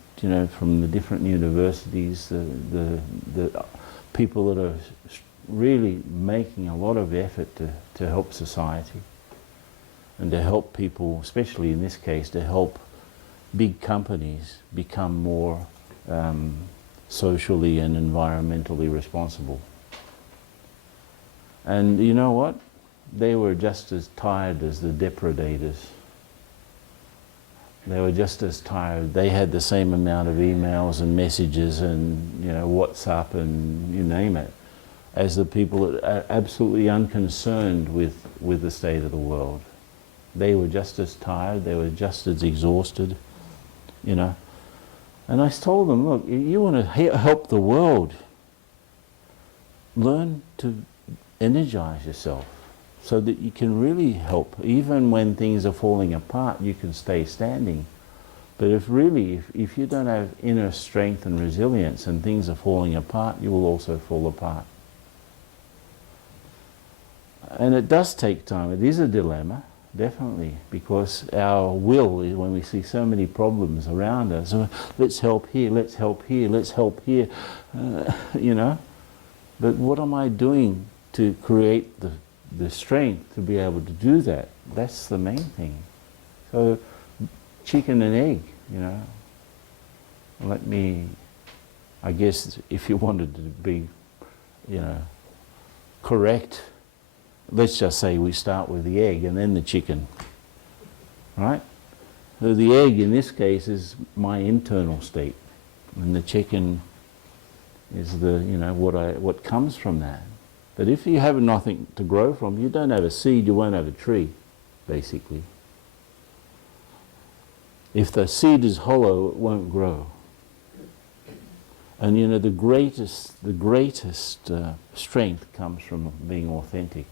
from the different universities, the people that are really making a lot of effort to help society and to help people, especially in this case, to help big companies become more socially and environmentally responsible. And you know what? They were just as tired as the depredators. They were just as tired. They had the same amount of emails and messages and WhatsApp and you name it, as the people that are absolutely unconcerned with the state of the world. They were just as tired, they were just as exhausted, you know. And I told them, look, you want to help the world, learn to energize yourself so that you can really help. Even when things are falling apart, you can stay standing. But if you don't have inner strength and resilience and things are falling apart, you will also fall apart. And it does take time. It is a dilemma, definitely, because our will is, when we see so many problems around us, let's help here, let's help here, let's help here, you know. But what am I doing to create the strength to be able to do that? That's the main thing. So, chicken and egg, you know. I guess if you wanted to be, you know, correct, let's just say we start with the egg and then the chicken, right? So the egg in this case is my internal state, and the chicken is what comes from that. But if you have nothing to grow from, you don't have a seed, you won't have a tree, basically. If the seed is hollow, it won't grow. And you know, the greatest strength comes from being authentic.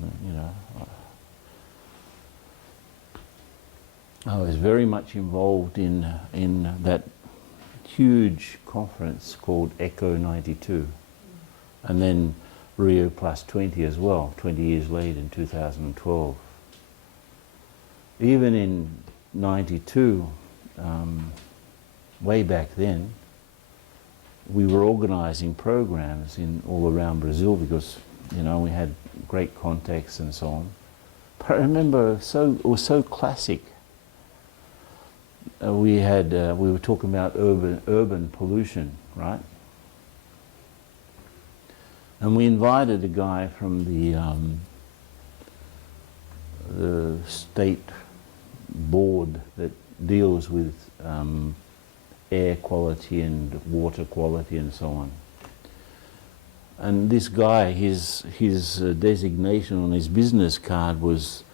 You know, I was very much involved in that huge conference called Echo 92, and then Rio Plus 20 as well, 20 years later in 2012. Even in 92, way back then, we were organizing programs all around Brazil because, you know, we had great contacts and so on. But I remember it was so classic. We were talking about urban pollution, right? And we invited a guy from the state board that deals with air quality and water quality and so on. And this guy, his designation on his business card was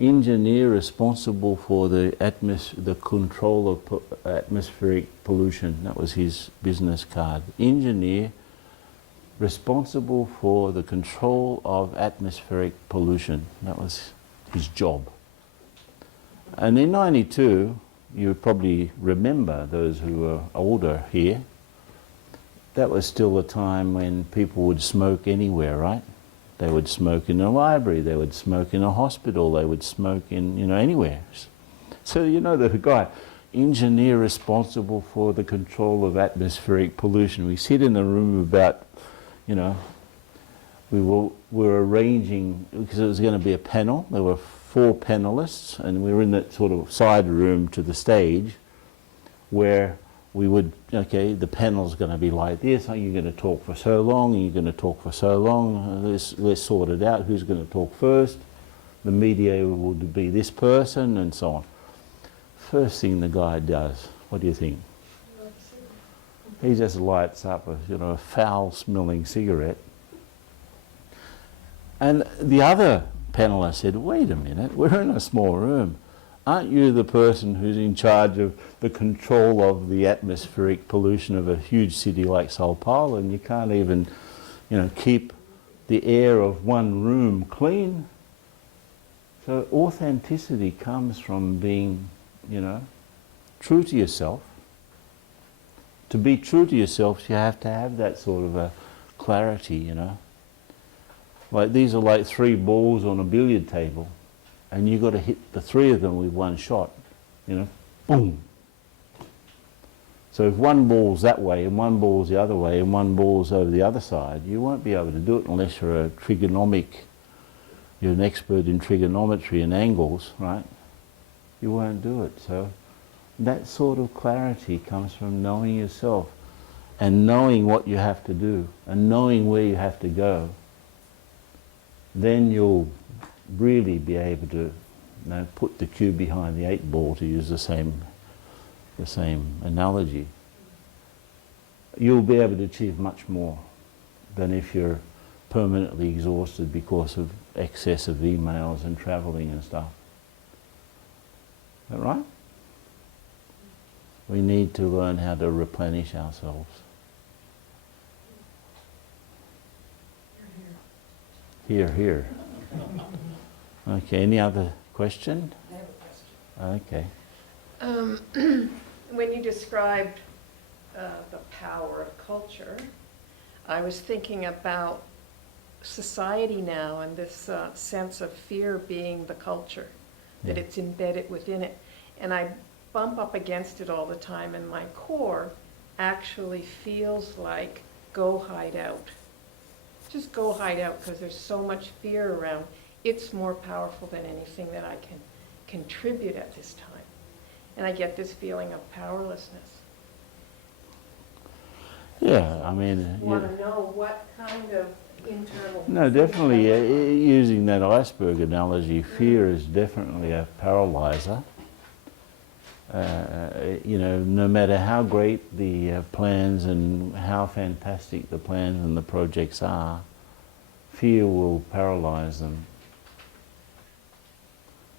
engineer responsible for the control of atmospheric pollution. That was his business card. Engineer responsible for the control of atmospheric pollution. That was his job. And in 92, you probably remember, those who are older here, that was still a time when people would smoke anywhere, right? They would smoke in a library, they would smoke in a hospital, they would smoke in, you know, anywhere. So, you know, the guy, engineer responsible for the control of atmospheric pollution. We sit in the room about, you know, we were arranging, because it was going to be a panel. There were 4 panelists, and we were in that sort of side room to the stage where we would, okay, the panel's going to be like this, you're going to talk for so long, and you're going to talk for so long, let's sort it out, who's going to talk first, the mediator would be this person, and so on. First thing the guy does, what do you think? He just lights up a foul-smelling cigarette. And the other panelist said, wait a minute, we're in a small room. Aren't you the person who's in charge of the control of the atmospheric pollution of a huge city like Sao Paulo, and you can't even, keep the air of one room clean? So authenticity comes from being, true to yourself. To be true to yourself, you have to have that sort of a clarity, Like these are like 3 balls on a billiard table, and you've got to hit the 3 of them with one shot, boom. So if one ball's that way, and one ball's the other way, and one ball's over the other side, you won't be able to do it unless you're an expert in trigonometry and angles, right? You won't do it. So that sort of clarity comes from knowing yourself, and knowing what you have to do, and knowing where you have to go. Then you'll really be able to put the cue behind the 8 ball, to use the same analogy. You'll be able to achieve much more. than if you're permanently exhausted because of excessive emails and travelling and stuff. Is that right? We need to learn how to replenish ourselves. Here. Okay, any other question? I have a question. Okay. When you described the power of culture, I was thinking about society now and this sense of fear being the culture, that Yeah. it's embedded within it. And I bump up against it all the time, and my core actually feels like go hide out. Just go hide out, because there's so much fear around. It's more powerful than anything that I can contribute at this time. And I get this feeling of powerlessness. Yeah, I mean... Want to know what kind of internal... No, definitely, using that iceberg analogy, fear is definitely a paralyzer. You know, no matter how great the plans and how fantastic the plans and the projects are, fear will paralyze them.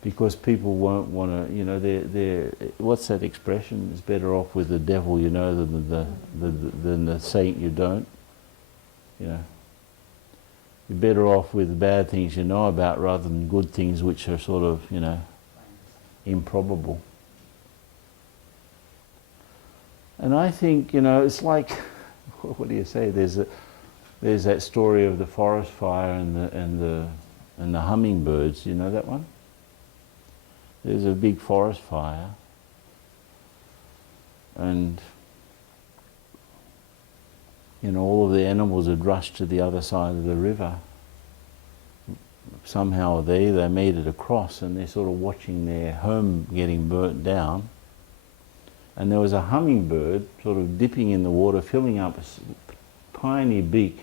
Because people won't want to, you know, they're, what's that expression? It's better off with the devil you know than the saint you don't. You know, you're better off with the bad things you know about rather than good things which are sort of, you know, improbable. And I think, you know, it's like, what do you say? There's that story of the forest fire and the hummingbirds. You know that one? There's a big forest fire, and you know, all of the animals had rushed to the other side of the river. Somehow they made it across, and they're sort of watching their home getting burnt down. And there was a hummingbird sort of dipping in the water, filling up a tiny beak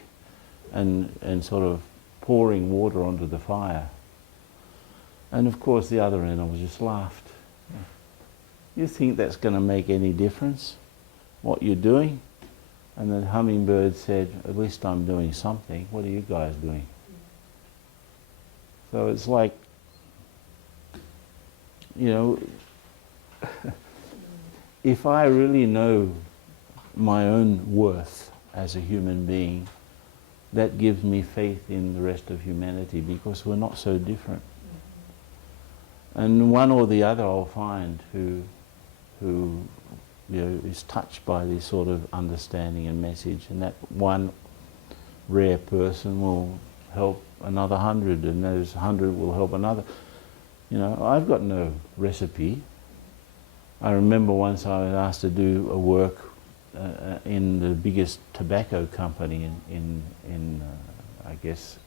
and sort of pouring water onto the fire. And of course the other animals just laughed. You think that's going to make any difference, what you're doing? And the hummingbird said, at least I'm doing something. What are you guys doing? So it's like, you know, if I really know my own worth as a human being, that gives me faith in the rest of humanity, because we're not so different. And one or the other I'll find who you know, is touched by this sort of understanding and message, and that one rare person will help another 100, and those 100 will help another. You know, I've got no recipe. I remember once I was asked to do a work in the biggest tobacco company in I guess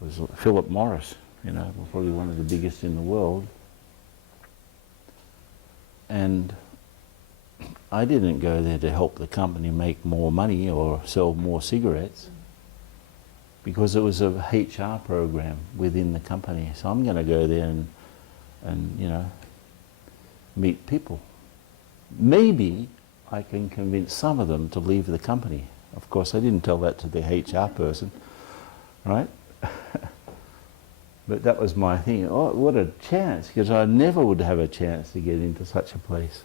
it was Philip Morris. You know, probably one of the biggest in the world. And I didn't go there to help the company make more money or sell more cigarettes, because it was a HR program within the company. So I'm going to go there and you know, meet people. Maybe I can convince some of them to leave the company. Of course, I didn't tell that to the HR person, right? But that was my thing. Oh, what a chance, because I never would have a chance to get into such a place.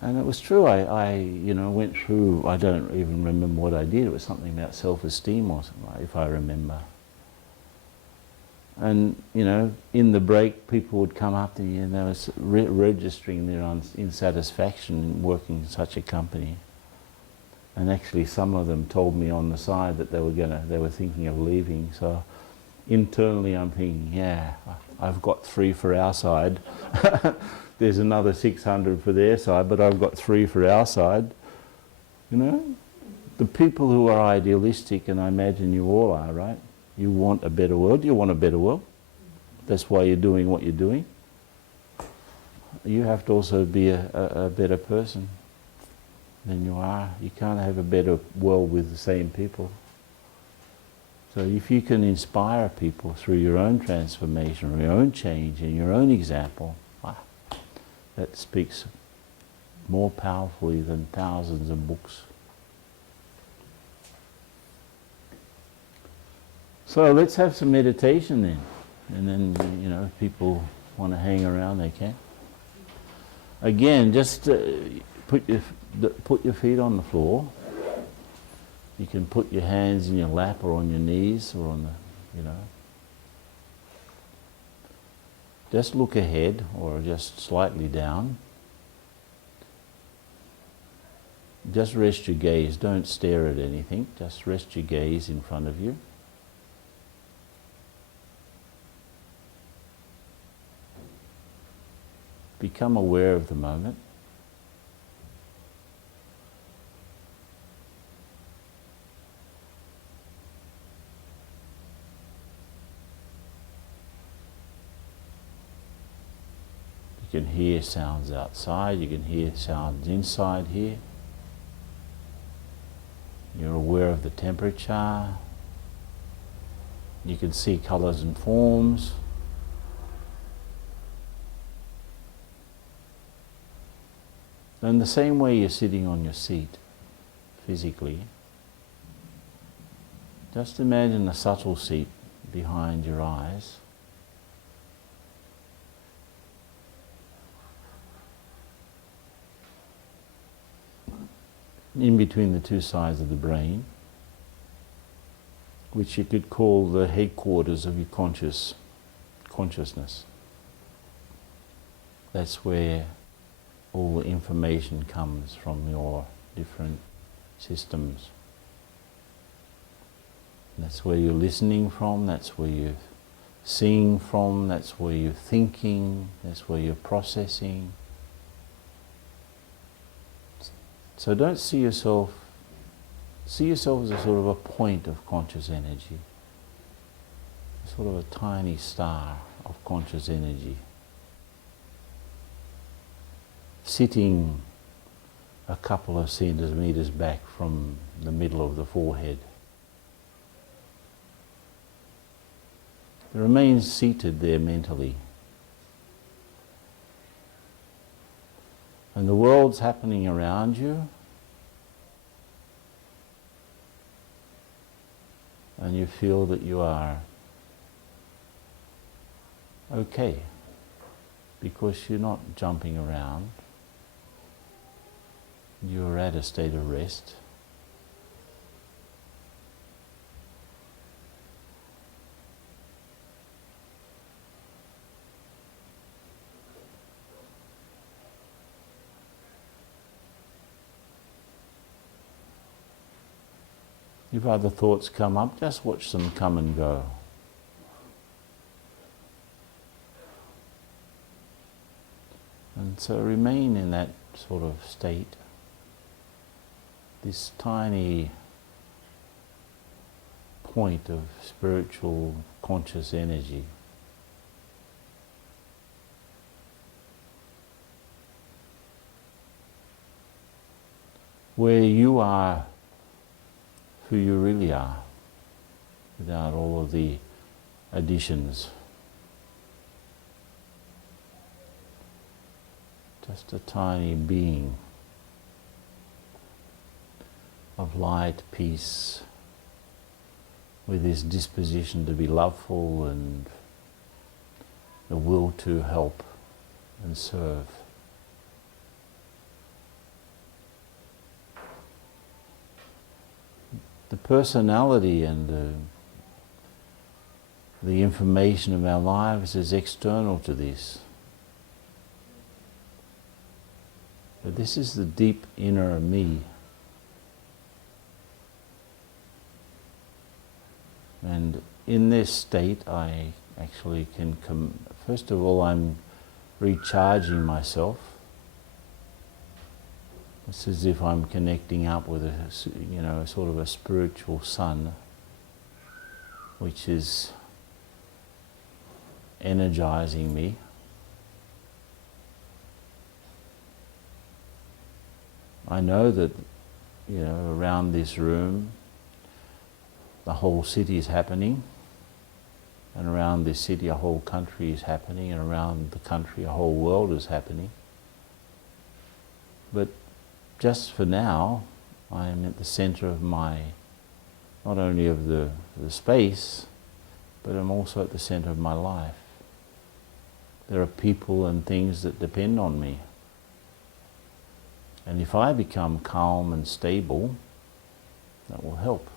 And it was true. I you know, went through, I don't even remember what I did. It was something about self-esteem or something, if I remember. And, you know, in the break, people would come up to me and they were registering their insatisfaction in working in such a company. And actually some of them told me on the side that they were thinking of leaving. So internally I'm thinking, yeah, I've got 3 for our side. There's another 600 for their side, but I've got 3 for our side. You know, the people who are idealistic, and I imagine you all are, right? You want a better world. You want a better world. That's why you're doing what you're doing. You have to also be a better person than you are. You can't have a better world with the same people. So if you can inspire people through your own transformation, or your own change, and your own example, that speaks more powerfully than thousands of books. So let's have some meditation then. And then, if people want to hang around, they can. Again, just put your feet on the floor. You can put your hands in your lap or on your knees or on the, Just look ahead or just slightly down. Just rest your gaze. Don't stare at anything. Just rest your gaze in front of you. Become aware of the moment. You can hear sounds outside, you can hear sounds inside here. You're aware of the temperature. You can see colours and forms. And the same way you're sitting on your seat, physically, just imagine a subtle seat behind your eyes. In between the two sides of the brain, which you could call the headquarters of your consciousness. That's where all the information comes from your different systems. That's where you're listening from, that's where you're seeing from, that's where you're thinking, that's where you're processing. So don't see yourself as a sort of a point of conscious energy, sort of a tiny star of conscious energy, sitting a couple of centimeters back from the middle of the forehead. It remains seated there mentally. And the world's happening around you, and you feel that you are okay, because you're not jumping around, you're at a state of rest. If other thoughts come up, just watch them come and go. And so remain in that sort of state, this tiny point of spiritual conscious energy. Where you are who you really are, without all of the additions. Just a tiny being of light, peace, with this disposition to be loveful and the will to help and serve. The personality and the information of our lives is external to this. But this is the deep inner me. And in this state I actually can first of all I'm recharging myself. It's as if I'm connecting up with a sort of a spiritual sun, which is energizing me. I know that, around this room, the whole city is happening, and around this city a whole country is happening, and around the country a whole world is happening. But just for now, I am at the center of not only of the space, but I'm also at the center of my life. There are people and things that depend on me. And if I become calm and stable, that will help.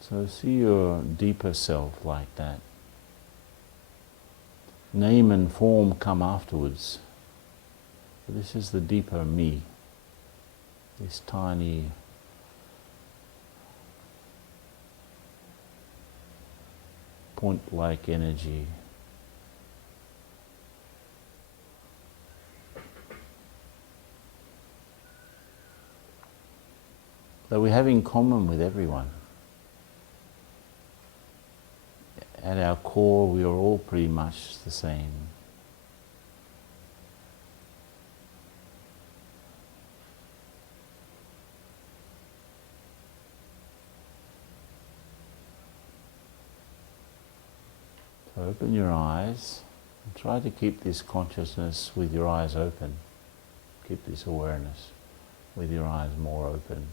So see your deeper self like that. Name and form come afterwards. But this is the deeper me. This tiny point-like energy. That we have in common with everyone. At our core, we are all pretty much the same. So open your eyes and try to keep this consciousness with your eyes open. Keep this awareness with your eyes more open.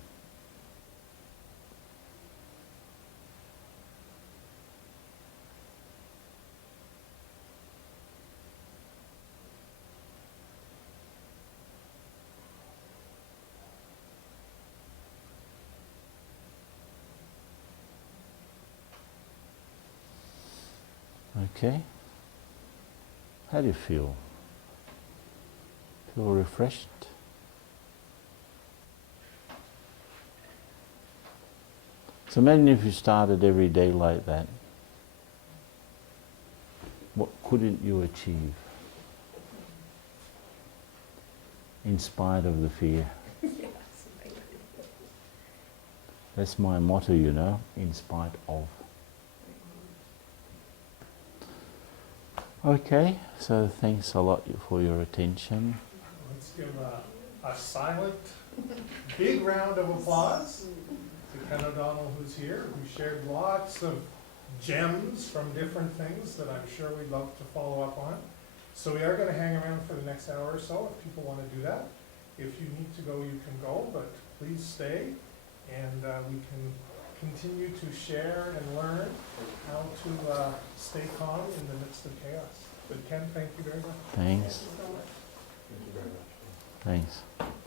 Okay? How do you feel? Feel refreshed? So imagine if you started every day like that. What couldn't you achieve? In spite of the fear. Yes. That's my motto, you know, in spite of. Okay, so thanks a lot for your attention. Let's give a silent, big round of applause to Ken O'Donnell, who's here, who shared lots of gems from different things that I'm sure we'd love to follow up on. So we are going to hang around for the next hour or so if people want to do that. If you need to go, you can go, but please stay, and we can continue to share and learn how to stay calm in the midst of chaos. But Ken, thank you very much. Thanks. Thank you so much. Thanks.